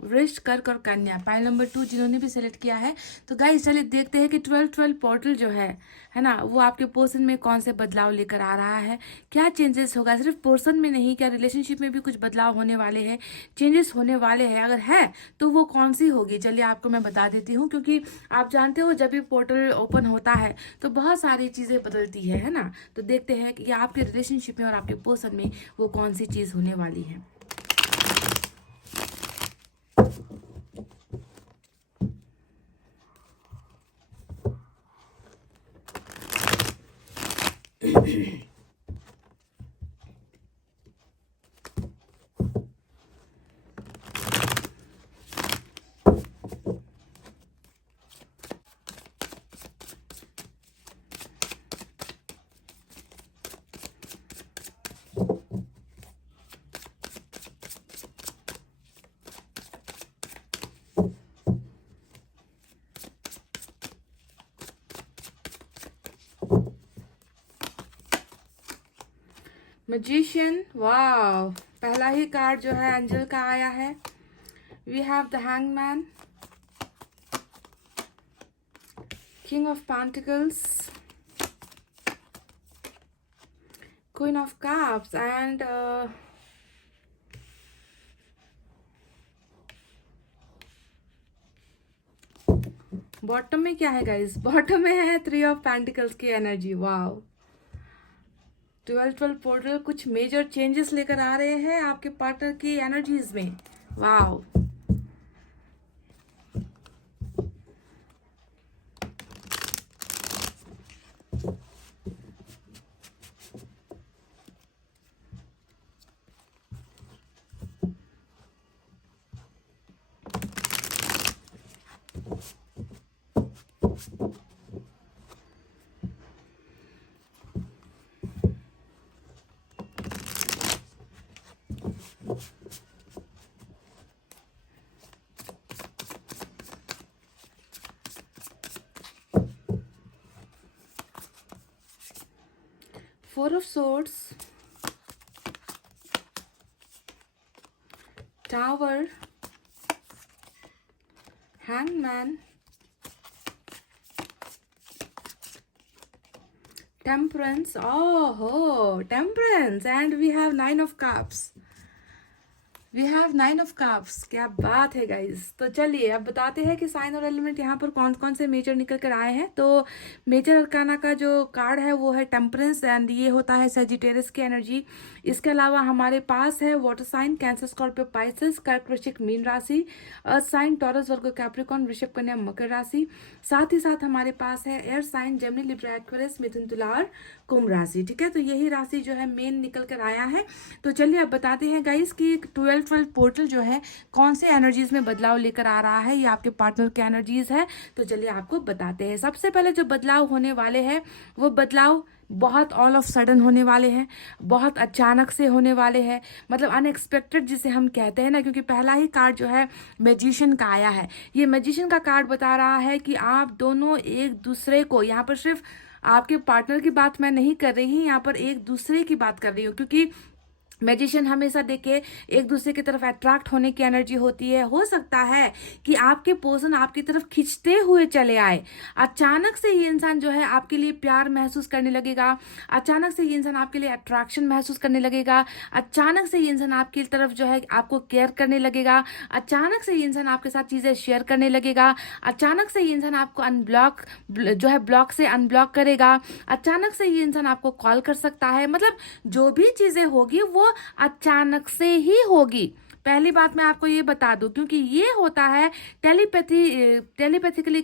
वृष, कर्क और कन्या। पाइल नंबर 2 जिन्होंने भी सेलेक्ट किया है, तो गाइस चलिए देखते हैं कि 12-12 पोर्टल जो है ना, वो आपके पर्सन में कौन से बदलाव लेकर आ रहा है, क्या चेंजेस होगा। सिर्फ पर्सन में नहीं, क्या रिलेशनशिप में भी कुछ बदलाव होने वाले हैं, चेंजेस होने वाले हैं। अगर है तो वो कौन सी होगी, चलिए आपको मैं बता देती हूँ। क्योंकि आप जानते हो जब भी पोर्टल ओपन होता है तो बहुत सारी चीज़ें बदलती है ना। तो देखते हैं कि आपके रिलेशनशिप में और आपके पर्सन में वो कौन सी चीज़ होने वाली है। मैजिशियन, वाव, पहला ही कार्ड जो है एंजल का आया है। We have the hangman, king of pentacles, queen of cups and bottom में क्या है गाइस, बॉटम में है 3 ऑफ पेंटिकल्स की एनर्जी। वाव, 12-12 पोर्टल कुछ मेजर चेंजेस लेकर आ रहे हैं आपके पार्टनर की एनर्जीज में। Wow, Four of Swords, Tower, Hangman, Temperance. Oh, Temperance, and we have 9 of Cups. We have 9 of cups. क्या बात है गाइज। तो चलिए अब बताते हैं कि साइन और एलिमेंट यहाँ पर कौन कौन से मेजर निकल कर आए हैं। तो मेजर अरकाना का जो कार्ड है वो है टेम्परेंस, एंड ये होता है सेजिटेरियस की एनर्जी। इसके अलावा हमारे पास है water sign, Cancer, Scorpio, Pisces, कर्क, वृश्चिक, मीन राशि, earth sign, Taurus, Virgo, Capricorn, वृषभ, कन्या, मकर राशि। साथ ही साथ हमारे पास है air sign, Gemini, Libra, Aquarius, मिथुन, तुला और कुंभ राशि। ठीक है, तो यही राशि जो है मेन निकल कर आया है। तो चलिए अब बताते हैं गाइस कि 12-12 पोर्टल जो है कौन से एनर्जीज में बदलाव लेकर आ रहा है। ये आपके पार्टनर के एनर्जीज है। तो चलिए आपको बताते हैं। सबसे पहले जो बदलाव होने वाले हैं वो बदलाव बहुत ऑल ऑफ सडन होने वाले हैं, बहुत अचानक से होने वाले हैं, मतलब अनएक्सपेक्टेड जिसे हम कहते हैं ना। क्योंकि पहला ही कार्ड जो है मैजिशियन का आया है। ये मैजिशियन का कार्ड बता रहा है कि आप दोनों एक दूसरे को, यहाँ पर सिर्फ आपके पार्टनर की बात मैं नहीं कर रही हूँ, यहाँ पर एक दूसरे की बात कर रही हूँ। क्योंकि मैजिशियन हमेशा देखिए एक दूसरे की तरफ अट्रैक्ट होने की एनर्जी होती है। हो सकता है कि आपके पर्सन आपकी तरफ खींचते हुए चले आए। अचानक से ये इंसान जो है आपके लिए प्यार महसूस करने लगेगा। अचानक से ये इंसान आपके लिए अट्रैक्शन महसूस करने लगेगा। अचानक से ये इंसान आपकी तरफ जो है आपको केयर करने लगेगा। अचानक से ये इंसान आपके साथ चीज़ें शेयर करने लगेगा। अचानक से ये इंसान आपको अनब्लॉक जो है ब्लॉक से अनब्लॉक करेगा। अचानक से ये इंसान आपको कॉल कर सकता है। मतलब जो भी चीज़ें होगी वो अचानक से ही होगी। पहली बात मैं आपको ये बता दूं, क्योंकि ये होता है टेलीपैथिकली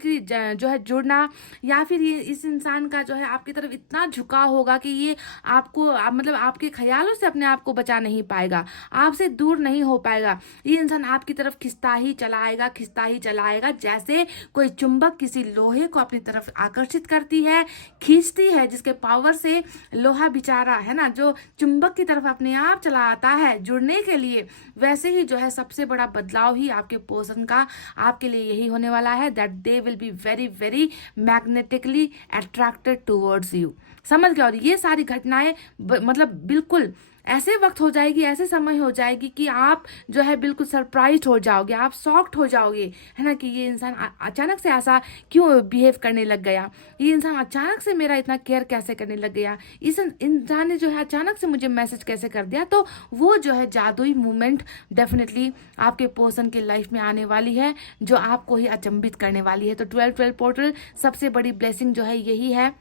जो है जुड़ना, या फिर ये इस इंसान का जो है आपकी तरफ इतना झुकाव होगा कि ये आपको मतलब आपके ख्यालों से अपने आप को बचा नहीं पाएगा, आपसे दूर नहीं हो पाएगा। ये इंसान आपकी तरफ खिंचता ही चलाएगा, जैसे कोई चुंबक किसी लोहे को अपनी तरफ आकर्षित करती है, खींचती है, जिसके पावर से लोहा बेचारा है ना जो चुंबक की तरफ अपने आप चला आता है जुड़ने के लिए, वैसे ही जो है सबसे बड़ा बदलाव ही आपके पर्सन का आपके लिए यही होने वाला है, that they will be very very magnetically attracted towards you. समझ गए? और ये सारी घटनाएं मतलब बिल्कुल ऐसे वक्त हो जाएगी, ऐसे समय हो जाएगी कि आप जो है बिल्कुल सरप्राइज हो जाओगे, आप शॉक्ड हो जाओगे, है ना, कि ये इंसान अचानक से ऐसा क्यों बिहेव करने लग गया, ये इंसान अचानक से मेरा इतना केयर कैसे करने लग गया, इस इंसान ने जो है अचानक से मुझे मैसेज कैसे कर दिया। तो वो जो है जादुई मूवमेंट डेफिनेटली आपके पर्सन की लाइफ में आने वाली है, जो आपको ही अचंभित करने वाली है। तो 12-12 पोर्टल सबसे बड़ी ब्लेसिंग जो है यही है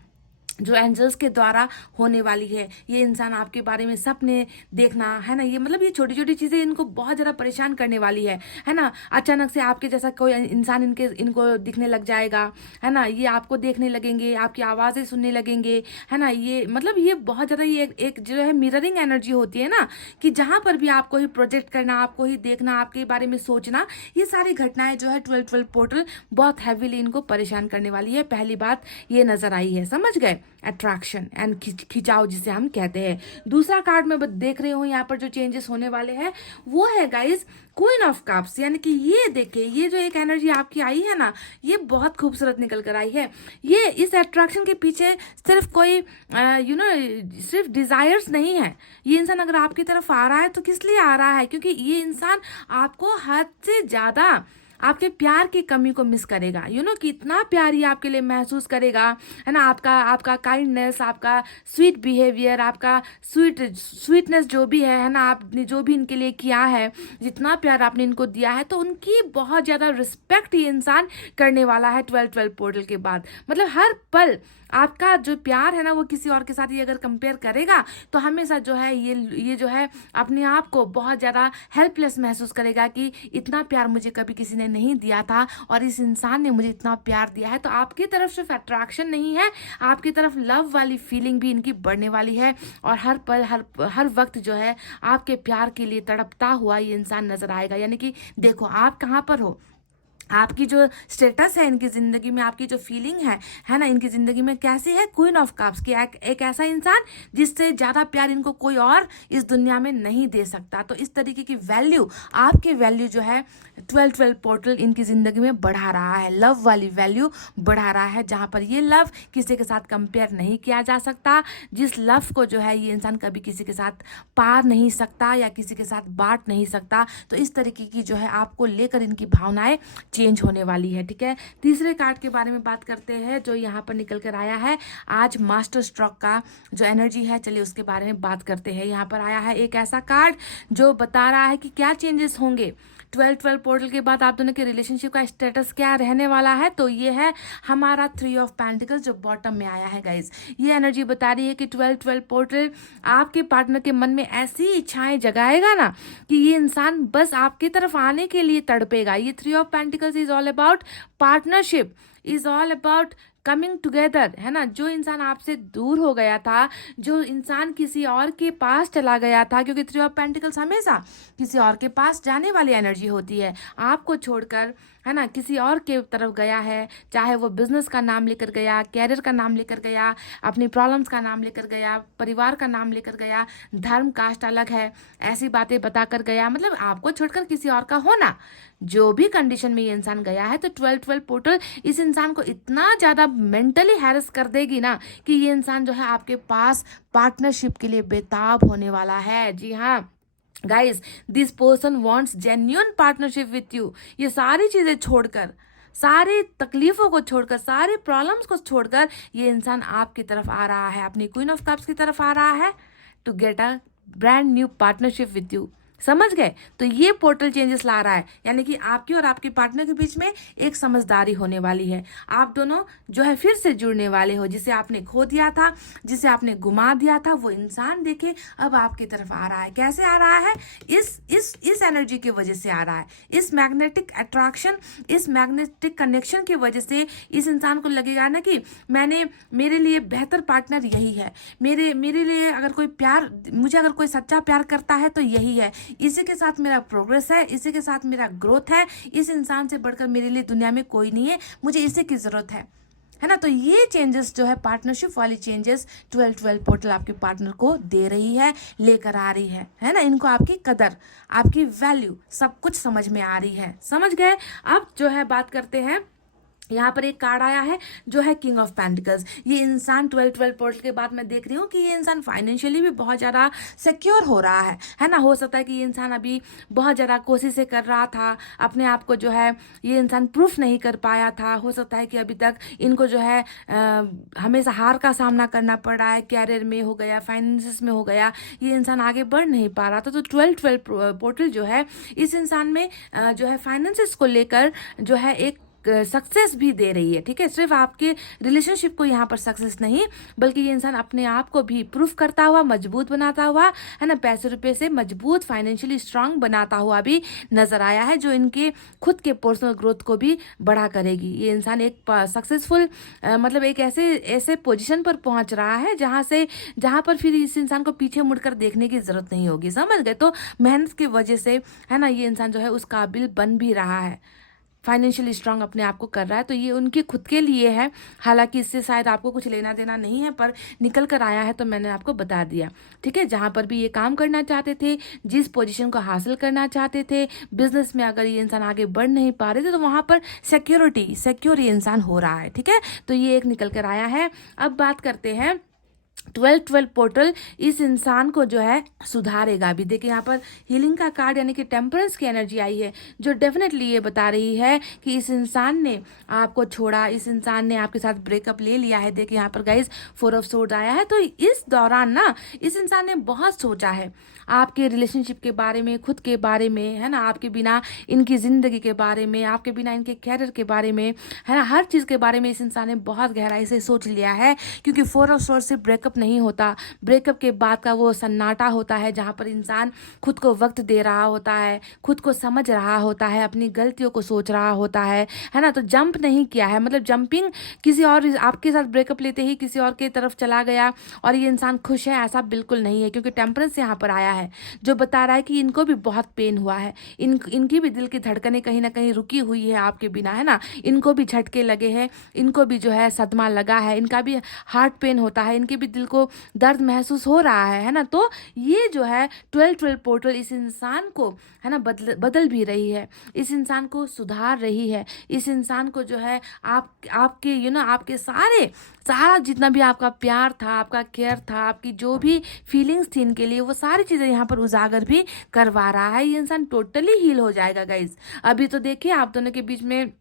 जो एंजल्स के द्वारा होने वाली है। ये इंसान आपके बारे में सपने देखना, है ना, ये मतलब ये छोटी छोटी चीज़ें इनको बहुत ज़्यादा परेशान करने वाली है ना। अचानक से आपके जैसा कोई इंसान इनको दिखने लग जाएगा, है ना, ये आपको देखने लगेंगे, आपकी आवाज़ें सुनने लगेंगे, है ना। ये मतलब ये बहुत ज़्यादा ये एक जो है मिररिंग एनर्जी होती है ना, कि जहाँ पर भी आपको ही प्रोजेक्ट करना, आपको ही देखना, आपके बारे में सोचना, ये सारी घटनाएं जो है 12-12 पोर्टल बहुत हैवीली इनको परेशान करने वाली है। पहली बात ये नजर आई है, समझ गए? अट्रैक्शन एंड खिंचाव जिसे हम कहते हैं। दूसरा कार्ड में देख रहे हो यहाँ पर जो चेंजेस होने वाले हैं वो है गाइस क्वीन ऑफ कप्स, यानी कि ये देखिए ये जो एक एनर्जी आपकी आई है ना, ये बहुत खूबसूरत निकल कर आई है। ये इस अट्रैक्शन के पीछे सिर्फ कोई सिर्फ डिजायर्स नहीं है। ये इंसान अगर आपकी तरफ आ रहा है तो किस लिए आ रहा है? क्योंकि ये इंसान आपको हद से ज्यादा आपके प्यार की कमी को मिस करेगा। कि इतना प्यार ही आपके लिए महसूस करेगा, है ना। आपका काइंडनेस, आपका स्वीट बिहेवियर, आपका स्वीटनेस जो भी है ना, आपने जो भी इनके लिए किया है, जितना प्यार आपने इनको दिया है, तो उनकी बहुत ज़्यादा रिस्पेक्ट ये इंसान करने वाला है 12-12 पोर्टल के बाद। मतलब हर पल आपका जो प्यार है ना वो किसी और के साथ ये अगर कंपेयर करेगा तो हमेशा जो है ये जो है अपने आप को बहुत ज़्यादा हेल्पलेस महसूस करेगा कि इतना प्यार मुझे कभी किसी ने नहीं दिया था और इस इंसान ने मुझे इतना प्यार दिया है। तो आपकी तरफ सिर्फ अट्रैक्शन नहीं है, आपकी तरफ लव वाली फीलिंग भी इनकी बढ़ने वाली है, और हर पल हर वक्त जो है आपके प्यार के लिए तड़पता हुआ ये इंसान नजर आएगा। यानी कि देखो आप कहाँ पर हो, आपकी जो स्टेटस है इनकी जिंदगी में, आपकी जो फीलिंग है ना, इनकी जिंदगी में कैसी है? क्वीन ऑफ कप्स की एक ऐसा इंसान जिससे ज्यादा प्यार इनको कोई और इस दुनिया में नहीं दे सकता। तो इस तरीके की वैल्यू, आपकी वैल्यू जो है 12-12 पोर्टल इनकी जिंदगी में बढ़ा रहा है, लव वाली वैल्यू बढ़ा रहा है, जहां पर ये लव किसी के साथ कंपेयर नहीं किया जा सकता, जिस लव को जो है ये इंसान कभी किसी के साथ पार नहीं सकता या किसी के साथ बांट नहीं सकता। तो इस तरीके की जो है आपको लेकर इनकी भावनाएं चेंज होने वाली है। ठीक है, तीसरे कार्ड के बारे में बात करते हैं जो यहाँ पर निकल कर आया है आज मास्टर स्ट्रोक का जो एनर्जी है। चलिए उसके बारे में बात करते हैं। यहाँ पर आया है एक ऐसा कार्ड जो बता रहा है कि क्या चेंजेस होंगे 12-12 पोर्टल के बाद, आप दोनों के रिलेशनशिप का स्टेटस क्या रहने वाला है। तो ये है हमारा 3 ऑफ पेंटिकल्स जो बॉटम में आया है गाइज। ये एनर्जी बता रही है कि 12-12 पोर्टल आपके पार्टनर के मन में ऐसी इच्छाएं जगाएगा ना कि ये इंसान बस आपकी तरफ आने के लिए तड़पेगा। ये 3 of pentacles is all about partnership, is all about coming together, है ना। जो इंसान आपसे दूर हो गया था, जो इंसान किसी और के पास चला गया था, क्योंकि 3 ऑफ पेंटिकल्स हमेशा किसी और के पास जाने वाली एनर्जी होती है, आपको छोड़कर, है ना, किसी और के तरफ गया है, चाहे वो बिजनेस का नाम लेकर गया, कैरियर का नाम लेकर गया, अपनी प्रॉब्लम्स का नाम लेकर गया, परिवार का नाम लेकर गया, धर्म कास्ट अलग है, ऐसी बातें बताकर गया, मतलब आपको छोड़कर किसी और का होना, जो भी कंडीशन में ये इंसान गया है। तो 12-12 पोर्टल इस इंसान को इतना ज़्यादा मेंटली हैरेस कर देगी ना कि ये इंसान जो है आपके पास पार्टनरशिप के लिए बेताब होने वाला है। जी हाँ guys, this person wants genuine partnership with you. ये सारी चीजें छोड़कर, सारी तकलीफों को छोड़कर, सारे प्रॉब्लम्स को छोड़कर ये इंसान आपकी तरफ आ रहा है, अपनी क्वीन ऑफ कप्स की तरफ आ रहा है to get a brand new partnership with you. समझ गए? तो ये पोर्टल चेंजेस ला रहा है, यानी कि आपकी और आपके पार्टनर के बीच में एक समझदारी होने वाली है। आप दोनों जो है फिर से जुड़ने वाले हो। जिसे आपने खो दिया था, जिसे आपने गुमा दिया था, वो इंसान देखे अब आपकी तरफ आ रहा है। कैसे आ रहा है? इस एनर्जी की वजह से आ रहा है। इस मैग्नेटिक अट्रैक्शन, इस मैग्नेटिक कनेक्शन की वजह से इस इंसान को लगेगा ना कि मेरे लिए बेहतर पार्टनर यही है। मेरे लिए अगर कोई प्यार, मुझे अगर कोई सच्चा प्यार करता है तो यही है। इसी के साथ मेरा प्रोग्रेस है, इसी के साथ मेरा ग्रोथ है। इस इंसान से बढ़कर मेरे लिए दुनिया में कोई नहीं है, मुझे इसी की जरूरत है ना। तो ये चेंजेस जो है, पार्टनरशिप वाली चेंजेस 12-12 पोर्टल आपके पार्टनर को दे रही है, लेकर आ रही है ना। इनको आपकी कदर, आपकी वैल्यू सब कुछ समझ में आ रही है। समझ गए? अब जो है बात करते हैं, यहाँ पर एक कार्ड आया है जो है किंग ऑफ पेंटिकल्स। ये इंसान 12-12 पोर्टल के बाद मैं देख रही हूँ कि ये इंसान फाइनेंशियली भी बहुत ज़्यादा सिक्योर हो रहा है ना। हो सकता है कि ये इंसान अभी बहुत ज़्यादा कोशिशें कर रहा था, अपने आप को जो है ये इंसान प्रूफ नहीं कर पाया था। हो सकता है कि अभी तक इनको जो है हमेशा हार का सामना करना पड़ रहा है, कैरियर में हो गया, फाइनेंसिस में हो गया, ये इंसान आगे बढ़ नहीं पा रहा था। तो 12-12 पोर्टल जो है इस इंसान में जो है फाइनेंसिस को लेकर जो है एक सक्सेस भी दे रही है। ठीक है, सिर्फ आपके रिलेशनशिप को यहाँ पर सक्सेस नहीं, बल्कि ये इंसान अपने आप को भी प्रूफ करता हुआ, मजबूत बनाता हुआ, है ना, पैसे रुपए से मजबूत, फाइनेंशियली स्ट्रांग बनाता हुआ भी नजर आया है, जो इनके खुद के पर्सनल ग्रोथ को भी बढ़ा करेगी। ये इंसान एक सक्सेसफुल मतलब एक ऐसे पोजीशन पर पहुंच रहा है जहां पर फिर इस इंसान को पीछे मुड़कर देखने की जरूरत नहीं होगी। समझ गए? तो मेहनत की वजह से, है ना, ये इंसान जो है उस काबिल बन भी रहा है, फाइनेंशियली स्ट्रांग अपने आप को कर रहा है। तो ये उनके खुद के लिए है। हालांकि इससे शायद आपको कुछ लेना देना नहीं है, पर निकल कर आया है तो मैंने आपको बता दिया। ठीक है, जहां पर भी ये काम करना चाहते थे, जिस पोजीशन को हासिल करना चाहते थे बिजनेस में, अगर ये इंसान आगे बढ़ नहीं पा रहे थे तो वहां पर सिक्योर ये इंसान हो रहा है। ठीक है, तो ये एक निकल कर आया है। अब बात करते हैं 12-12 पोर्टल इस इंसान को जो है सुधारेगा भी। देखिए यहाँ पर हीलिंग का कार्ड यानी कि टेम्परेंस की एनर्जी आई है, जो डेफिनेटली ये बता रही है कि इस इंसान ने आपको छोड़ा, इस इंसान ने आपके साथ ब्रेकअप ले लिया है। देखिए यहाँ पर गाइस 4 ऑफ सोर्ड आया है। तो इस दौरान ना इस इंसान ने बहुत सोचा है आपके रिलेशनशिप के बारे में, खुद के बारे में, है ना, आपके बिना इनकी जिंदगी के बारे में, आपके बिना इनके कैरियर के बारे में, है ना, हर चीज के बारे में इस इंसान ने बहुत गहराई से सोच लिया है। क्योंकि 4 ऑफ सोर्ड से ब्रेकअप नहीं होता, ब्रेकअप के बाद का वो सन्नाटा होता है जहां पर इंसान खुद को वक्त दे रहा होता है, खुद को समझ रहा होता है, अपनी गलतियों को सोच रहा होता है ना। तो जंप नहीं किया है, मतलब जंपिंग किसी और, आपके साथ ब्रेकअप लेते ही किसी और की तरफ चला गया और ये इंसान खुश है, ऐसा बिल्कुल नहीं है। क्योंकि टेम्परेंस यहाँ पर आया है जो बता रहा है कि इनको भी बहुत पेन हुआ है, इनकी भी दिल की धड़कनें कहीं ना कहीं रुकी हुई है आपके बिना, है ना। इनको भी झटके लगे हैं, इनको भी जो है सदमा लगा है, इनका भी हार्ट पेन होता है, इनके भी दिल को दर्द महसूस हो रहा है ना। तो ये जो है 12-12 पोर्टल इस इंसान को, है ना, बदल भी रही है, इस इंसान को सुधार रही है, इस इंसान को जो है आपके आपके सारा जितना भी आपका प्यार था, आपका केयर था, आपकी जो भी फीलिंग्स थी इनके लिए, वो सारी चीजें यहाँ पर उजागर भी करवा रहा है। ये इंसान टोटली हील हो जाएगा गाइज। अभी तो देखिए आप दोनों के बीच में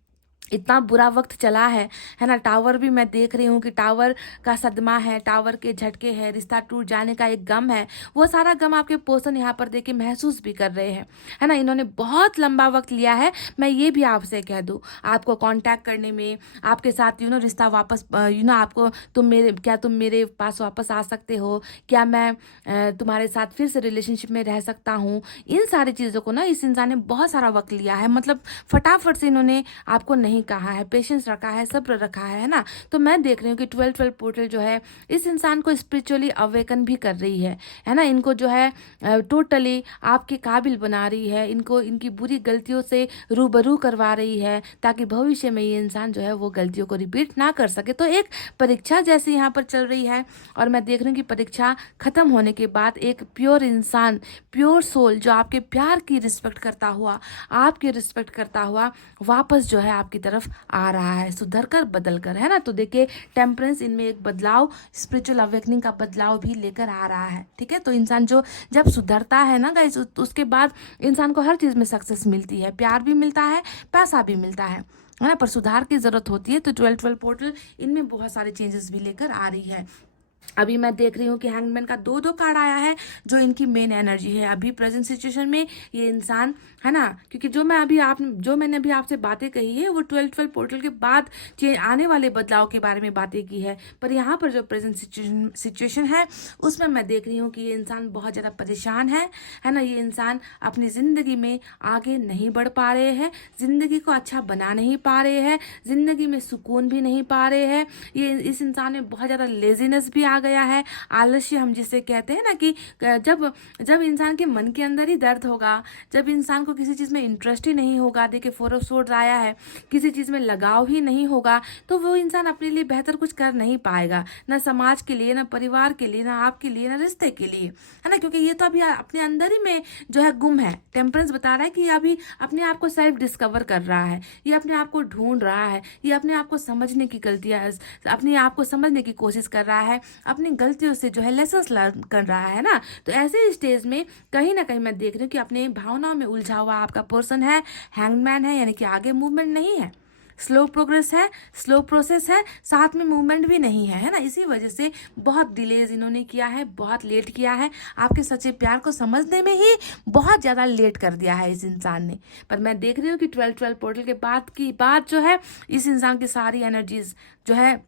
इतना बुरा वक्त चला है ना। टावर भी मैं देख रही हूँ कि टावर का सदमा है, टावर के झटके हैं, रिश्ता टूट जाने का एक गम है। वो सारा गम आपके पर्सन यहाँ पर देख के महसूस भी कर रहे हैं, है ना। इन्होंने बहुत लंबा वक्त लिया है। मैं ये भी आपसे कह दूँ, आपको कांटेक्ट करने में, आपके साथ रिश्ता वापस आपको, तुम मेरे पास वापस आ सकते हो क्या, मैं तुम्हारे साथ फिर से रिलेशनशिप में रह सकता हूँ। इन सारी चीज़ों को ना इस इंसान ने बहुत सारा वक्त लिया है, मतलब फटाफट से इन्होंने आपको नहीं कहा है, पेशेंस रखा है, सब्र रखा है ना। तो मैं देख रही हूँ कि 12-12 पोर्टल जो है इस इंसान को स्पिरिचुअली अवेकन भी कर रही है ना। इनको जो है टोटली आपके काबिल बना रही है, इनको इनकी बुरी गलतियों से रूबरू करवा रही है, ताकि भविष्य में ये इंसान जो है वो गलतियों को रिपीट ना कर सके। तो एक परीक्षा जैसी यहाँ पर चल रही है, और मैं देख रही हूँ कि परीक्षा खत्म होने के बाद एक प्योर इंसान, प्योर सोल जो आपके प्यार की रिस्पेक्ट करता हुआ, आपकी रिस्पेक्ट करता हुआ वापस जो है आपकी तरफ आ रहा है, सुधर कर बदल कर, है ना। तो देखिए टेम्परेंस इनमें एक बदलाव, स्पिरिचुअल अवेकनिंग का बदलाव भी लेकर आ रहा है। ठीक है, तो इंसान जो जब सुधरता है ना गाइस, उसके बाद इंसान को हर चीज में सक्सेस मिलती है, प्यार भी मिलता है, पैसा भी मिलता है ना। पर सुधार की जरूरत होती है। तो 12-12 पोर्टल इनमें बहुत सारे चेंजेस भी लेकर आ रही है। अभी मैं देख रही हूँ कि हैंगमैन का दो दो कार्ड आया है, जो इनकी मेन एनर्जी है अभी प्रेजेंट सिचुएशन में ये इंसान, है ना। क्योंकि जो मैंने अभी आपसे बातें कही है वो 12-12 पोर्टल के बाद आने वाले बदलाव के बारे में बातें की है, पर यहाँ पर जो प्रेजेंट सिचुएशन है उसमें मैं देख रही हूँ कि ये इंसान बहुत ज़्यादा परेशान है ना। ये इंसान अपनी ज़िंदगी में आगे नहीं बढ़ पा रहे हैं, ज़िंदगी को अच्छा बना नहीं पा रहे हैं, ज़िंदगी में सुकून भी नहीं पा रहे हैं। ये इस इंसान में बहुत ज़्यादा लेजीनेस भी आ गया है, आलस्य हम जिसे कहते हैं ना, कि जब जब इंसान के मन के अंदर ही दर्द होगा, जब इंसान को किसी चीज़ में इंटरेस्ट ही नहीं होगा, देखिए 4 ऑफ सोर्ड्स आया है, किसी चीज़ में लगाव ही नहीं होगा, तो वो इंसान अपने लिए बेहतर कुछ कर नहीं पाएगा, ना समाज के लिए, ना परिवार के लिए, ना आपके लिए, ना रिश्ते के लिए, है ना। क्योंकि ये तो अभी अपने अंदर ही में जो है गुम है। टेम्परेंस बता रहा है कि ये अभी अपने आप को सेल्फ डिस्कवर कर रहा है, ये अपने आप को ढूंढ रहा है, ये अपने आप को समझने की गलतियाँ, अपने आप को समझने की कोशिश कर रहा है, अपनी गलतियों से जो है लेसन्स लर्न कर रहा है ना। तो ऐसे स्टेज में कहीं ना कहीं मैं देख रही हूँ कि अपने भावनाओं में उलझा हुआ आपका पर्सन है, हैंगमैन है, यानी कि आगे मूवमेंट नहीं है, स्लो प्रोग्रेस है, स्लो प्रोसेस है, साथ में मूवमेंट भी नहीं है ना। इसी वजह से बहुत डिलेज इन्होंने किया है, बहुत लेट किया है, आपके सच्चे प्यार को समझने में ही बहुत ज़्यादा लेट कर दिया है इस इंसान ने। पर मैं देख रही हूँ कि 12-12 पोर्टल के बाद की बात जो है, इस इंसान की सारी एनर्जीज जो है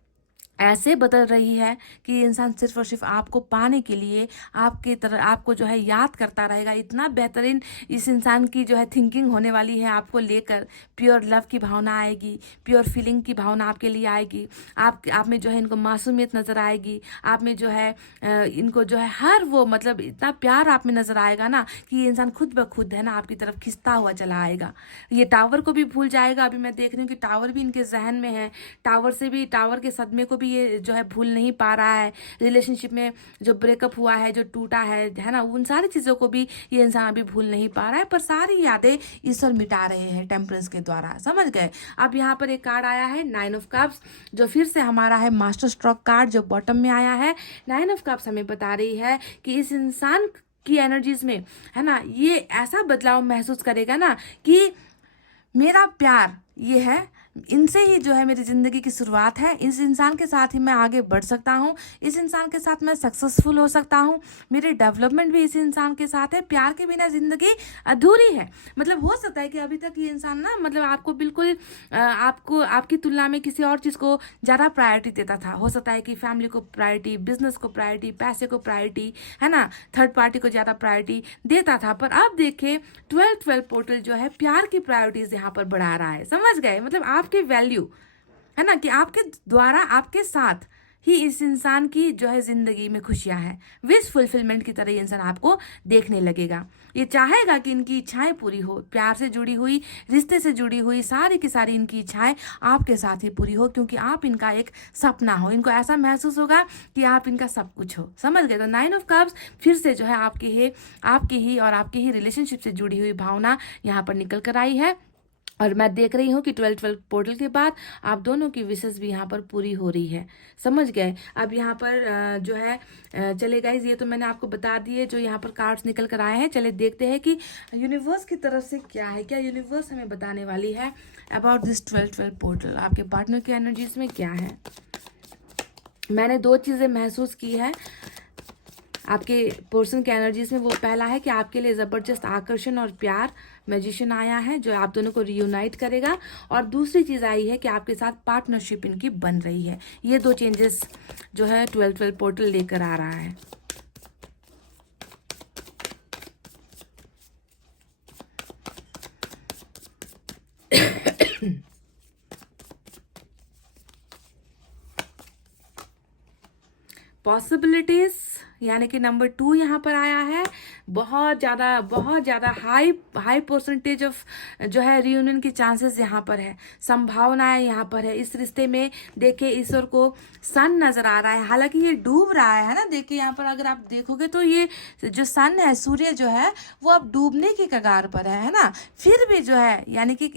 ऐसे बदल रही है कि ये इंसान सिर्फ और सिर्फ आपको पाने के लिए आपके तरह आपको जो है याद करता रहेगा। इतना बेहतरीन इस इंसान की जो है थिंकिंग होने वाली है आपको लेकर, प्योर लव की भावना आएगी, प्योर फीलिंग की भावना आपके लिए आएगी, आप में जो है इनको मासूमियत नज़र आएगी, आप में जो है इनको जो है हर वो मतलब इतना प्यार आप में नज़र आएगा ना कि ये इंसान खुद ब खुद है ना आपकी तरफ खिंचता हुआ चला आएगा। ये टावर को भी भूल जाएगा। अभी मैं देख रही हूँ कि टावर भी इनके जहन में है, टावर के सदमे को भी ये जो है भूल नहीं पा रहा है, रिलेशनशिप में जो ब्रेकअप हुआ है, जो टूटा है ना, उन सारी चीज़ों को भी ये इंसान अभी भूल नहीं पा रहा है, पर सारी यादें ईश्वर मिटा रहे हैं टेम्परेंस के द्वारा, समझ गए। अब यहाँ पर एक कार्ड आया है 9 ऑफ कप्स, जो फिर से हमारा है मास्टर स्ट्रोक कार्ड, जो बॉटम में आया है। 9 ऑफ कप्स हमें बता रही है कि इस इंसान की एनर्जीज में, है ना, ये ऐसा बदलाव महसूस करेगा ना कि मेरा प्यार ये है, इनसे ही जो है मेरी ज़िंदगी की शुरुआत है, इस इंसान के साथ ही मैं आगे बढ़ सकता हूँ, इस इंसान के साथ मैं सक्सेसफुल हो सकता हूँ, मेरी डेवलपमेंट भी इस इंसान के साथ है, प्यार के बिना ज़िंदगी अधूरी है। मतलब हो सकता है कि अभी तक ये इंसान ना मतलब आपको बिल्कुल आपको आपकी तुलना में किसी और चीज़ को ज़्यादा प्रायोरिटी देता था। हो सकता है कि फैमिली को प्रायोरिटी, बिजनेस को प्रायोरिटी, पैसे को प्रायोरिटी, है ना, थर्ड पार्टी को ज़्यादा प्रायोरिटी देता था। पर अब देखिए 12-12 पोर्टल जो है प्यार की प्रायोरिटीज़ यहाँ पर बढ़ा रहा है, समझ गए। मतलब आपके वैल्यू, है ना, कि आपके द्वारा आपके साथ ही इस इंसान की जो है ज़िंदगी में खुशियां हैं, विश फुलफिलमेंट की तरह ये इंसान आपको देखने लगेगा। ये चाहेगा कि इनकी इच्छाएं पूरी हो, प्यार से जुड़ी हुई, रिश्ते से जुड़ी हुई सारी की सारी इनकी इच्छाएं आपके साथ ही पूरी हो, क्योंकि आप इनका एक सपना हो। इनको ऐसा महसूस होगा कि आप इनका सब कुछ हो, समझ गए। तो 9 ऑफ कप्स फिर से जो है आपकी ही और आपके ही रिलेशनशिप से जुड़ी हुई भावना यहाँ पर निकल कर आई है। और मैं देख रही हूँ कि 12-12 पोर्टल के बाद आप दोनों की विशेष भी यहाँ पर पूरी हो रही है, समझ गए। अब यहाँ पर जो है चले गाइस, ये तो मैंने आपको बता दिए जो यहाँ पर कार्ड्स निकल कर आए हैं। चले देखते हैं कि यूनिवर्स की तरफ से क्या है, क्या यूनिवर्स हमें बताने वाली है अबाउट दिस 12-12 पोर्टल। आपके पार्टनर की एनर्जीज में क्या है। मैंने दो चीज़ें महसूस की है आपके पर्सन के एनर्जीज में। वो पहला है कि आपके लिए ज़बरदस्त आकर्षण और प्यार मैजिशियन आया है जो आप दोनों को रियूनाइट करेगा, और दूसरी चीज़ आई है कि आपके साथ पार्टनरशिप इनकी बन रही है। ये दो चेंजेस जो है 12-12 पोर्टल लेकर आ रहा है। पॉसिबिलिटीज यानी कि नंबर 2 यहाँ पर आया है। बहुत ज़्यादा हाई परसेंटेज ऑफ जो है रियूनियन की चांसेस यहाँ पर है, संभावनाएं यहाँ पर है। इस रिश्ते में देखिए ईश्वर को सन नजर आ रहा है, हालांकि ये डूब रहा है ना। देखिए यहाँ पर अगर आप देखोगे तो ये जो सन है, सूर्य जो है वो अब डूबने की कगार पर है ना। फिर भी जो है यानी कि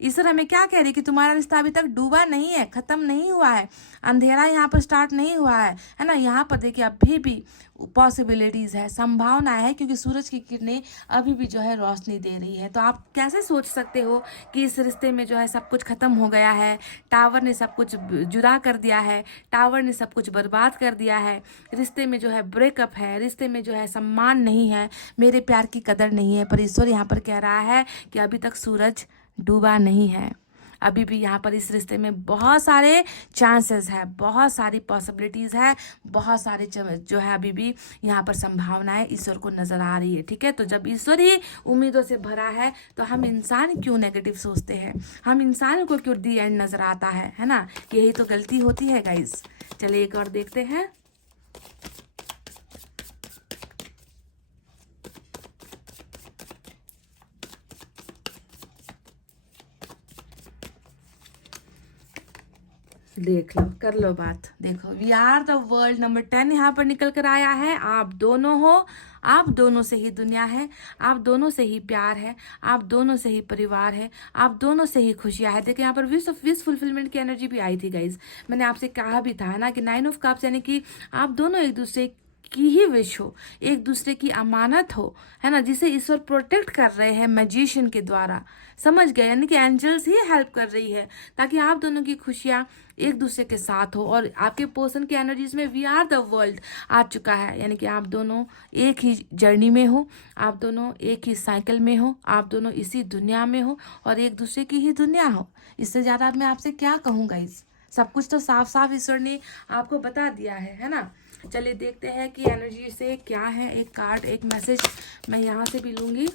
ईश्वर हमें क्या कह रही है कि तुम्हारा रिश्ता अभी तक डूबा नहीं है, खत्म नहीं हुआ है, अंधेरा यहाँ पर स्टार्ट नहीं हुआ है ना। यहाँ पर देखिए अभी भी पॉसिबिलिटीज़ है, संभावना है, क्योंकि सूरज की किरणें अभी भी जो है रोशनी दे रही है। तो आप कैसे सोच सकते हो कि इस रिश्ते में जो है सब कुछ ख़त्म हो गया है, टावर ने सब कुछ जुदा कर दिया है, टावर ने सब कुछ बर्बाद कर दिया है, रिश्ते में जो है ब्रेकअप है, रिश्ते में जो है सम्मान नहीं है, मेरे प्यार की कदर नहीं है। पर ईश्वर यहाँ पर कह रहा है कि अभी तक सूरज डूबा नहीं है, अभी भी यहाँ पर इस रिश्ते में बहुत सारे चांसेस है, बहुत सारी पॉसिबिलिटीज़ है, बहुत सारे जो है अभी भी यहाँ पर संभावनाएं ईश्वर को नज़र आ रही है। ठीक है, तो जब ईश्वर ही उम्मीदों से भरा है तो हम इंसान क्यों नेगेटिव सोचते हैं, हम इंसान को क्यों दी एंड नज़र आता है ना। यही तो गलती होती है गाइज। चलिए एक और देखते हैं। देख लो, कर लो बात। देखो, we are the world, number 10 यहाँ पर निकल कर आया है। आप दोनों हो, आप दोनों से ही दुनिया है, आप दोनों से ही प्यार है, आप दोनों से ही परिवार है, आप दोनों से ही खुशियाँ है। देखिए यहाँ पर विश फुलफिलमेंट की एनर्जी भी आई थी गाइज। मैंने आपसे कहा भी था ना कि 9 ऑफ कप्स यानी कि आप दोनों एक दूसरे की ही विश हो, एक दूसरे की अमानत हो, है ना, जिसे ईश्वर प्रोटेक्ट कर रहे हैं मैजिशियन के द्वारा। समझ गए, यानी कि एंजल्स ही हेल्प कर रही है ताकि आप दोनों की खुशियाँ एक दूसरे के साथ हो। और आपके पर्सन की एनर्जीज में वी आर द वर्ल्ड आ चुका है, यानी कि आप दोनों एक ही जर्नी में हो, आप दोनों एक ही साइकिल में हो, आप दोनों इसी दुनिया में हो और एक दूसरे की ही दुनिया हो। इससे ज़्यादा मैं आपसे क्या कहूँगा। इस सब कुछ तो साफ साफ ईश्वर ने आपको बता दिया है ना। चलिए देखते हैं कि एनर्जी से क्या है। एक कार्ड, एक मैसेज मैं यहाँ से भी लूँगी।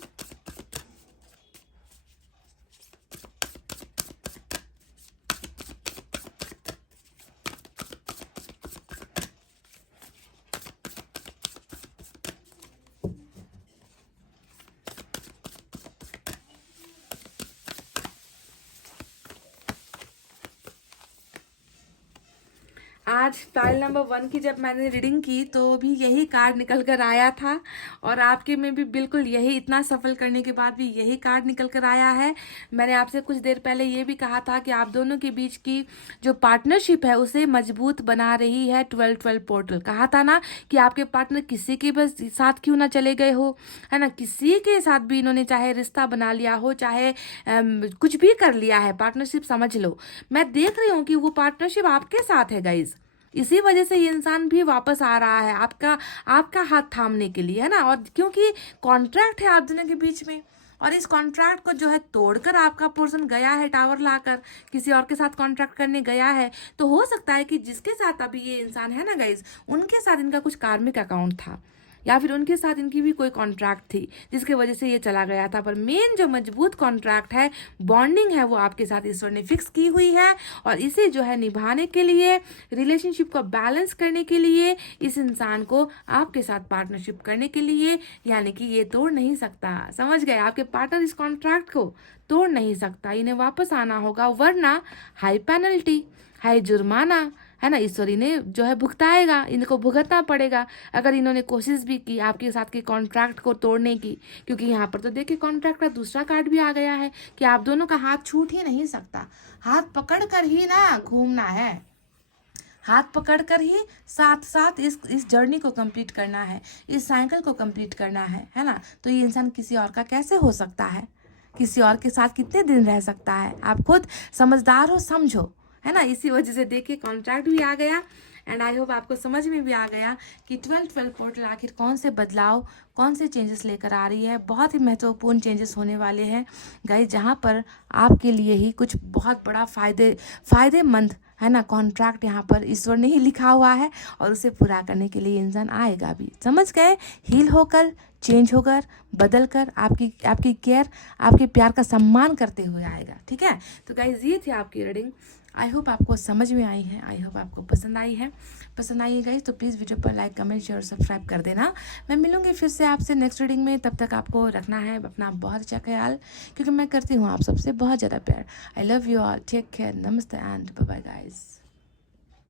आज फाइल नंबर 1 की जब मैंने रीडिंग की तो भी यही कार्ड निकल कर आया था और आपके में भी बिल्कुल यही, इतना सफल करने के बाद भी यही कार्ड निकल कर आया है। मैंने आपसे कुछ देर पहले ये भी कहा था कि आप दोनों के बीच की जो पार्टनरशिप है उसे मजबूत बना रही है 12-12 पोर्टल। कहा था ना कि आपके पार्टनर किसी के बस साथ क्यों ना चले गए हो, है ना, किसी के साथ भी इन्होंने चाहे रिश्ता बना लिया हो, चाहे कुछ भी कर लिया है, पार्टनरशिप समझ लो। मैं देख रही हूँ कि वो पार्टनरशिप आपके साथ है गाइज। इसी वजह से ये इंसान भी वापस आ रहा है आपका हाथ थामने के लिए, है ना। और क्योंकि कॉन्ट्रैक्ट है आप दोनों के बीच में, और इस कॉन्ट्रैक्ट को जो है तोड़कर आपका पर्सन गया है, टावर लाकर किसी और के साथ कॉन्ट्रैक्ट करने गया है। तो हो सकता है कि जिसके साथ अभी ये इंसान है ना गाइज, उनके साथ इनका कुछ कार्मिक अकाउंट था या फिर उनके साथ इनकी भी कोई कॉन्ट्रैक्ट थी जिसके वजह से ये चला गया था। पर मेन जो मजबूत कॉन्ट्रैक्ट है, बॉन्डिंग है, वो आपके साथ ईश्वर ने फिक्स की हुई है। और इसे जो है निभाने के लिए, रिलेशनशिप को बैलेंस करने के लिए, इस इंसान को आपके साथ पार्टनरशिप करने के लिए, यानी कि ये तोड़ नहीं सकता। समझ गए, आपके पार्टनर इस कॉन्ट्रैक्ट को तोड़ नहीं सकता, इन्हें वापस आना होगा, वरना हाई पेनल्टी, हाई जुर्माना, है ना, ईश्वरी ने जो है भुगताएगा, इनको भुगतना पड़ेगा अगर इन्होंने कोशिश भी की आपके साथ के कॉन्ट्रैक्ट को तोड़ने की। क्योंकि यहाँ पर तो देखिए कॉन्ट्रैक्ट का दूसरा कार्ड भी आ गया है कि आप दोनों का हाथ छूट ही नहीं सकता, हाथ पकड़ कर ही ना घूमना है, हाथ पकड़कर ही साथ साथ इस जर्नी को कंप्लीट करना है, इस साइकिल को कंप्लीट करना है ना। तो ये इंसान किसी और का कैसे हो सकता है, किसी और के साथ कितने दिन रह सकता है। आप खुद समझदार हो, समझो, है ना। इसी वजह से देखिए कॉन्ट्रैक्ट भी आ गया। एंड आई होप आपको समझ में भी आ गया कि 12-12 पोर्टल आखिर कौन से बदलाव, कौन से चेंजेस लेकर आ रही है। बहुत ही महत्वपूर्ण चेंजेस होने वाले हैं गाइस, जहाँ पर आपके लिए ही कुछ बहुत बड़ा फायदेमंद, है ना, कॉन्ट्रैक्ट यहाँ पर ईश्वर ने ही लिखा हुआ है और उसे पूरा करने के लिए इंसान आएगा भी। समझ गए, हील होकर, चेंज होकर, बदल कर, आपकी केयर, आपके प्यार का सम्मान करते हुए आएगा। ठीक है, तो गाइज ये थी आपकी रीडिंग। आई होप आपको समझ में आई है, आई होप आपको पसंद आई है। पसंद आई है गाइज तो प्लीज़ वीडियो पर लाइक, कमेंट, शेयर और सब्सक्राइब कर देना। मैं मिलूंगी फिर से आपसे नेक्स्ट रीडिंग में। तब तक आपको रखना है अपना बहुत अच्छा ख्याल, क्योंकि मैं करती हूँ आप सबसे बहुत ज़्यादा प्यार। I love you all, take care, नमस्ते एंड बाय बाय गाइज।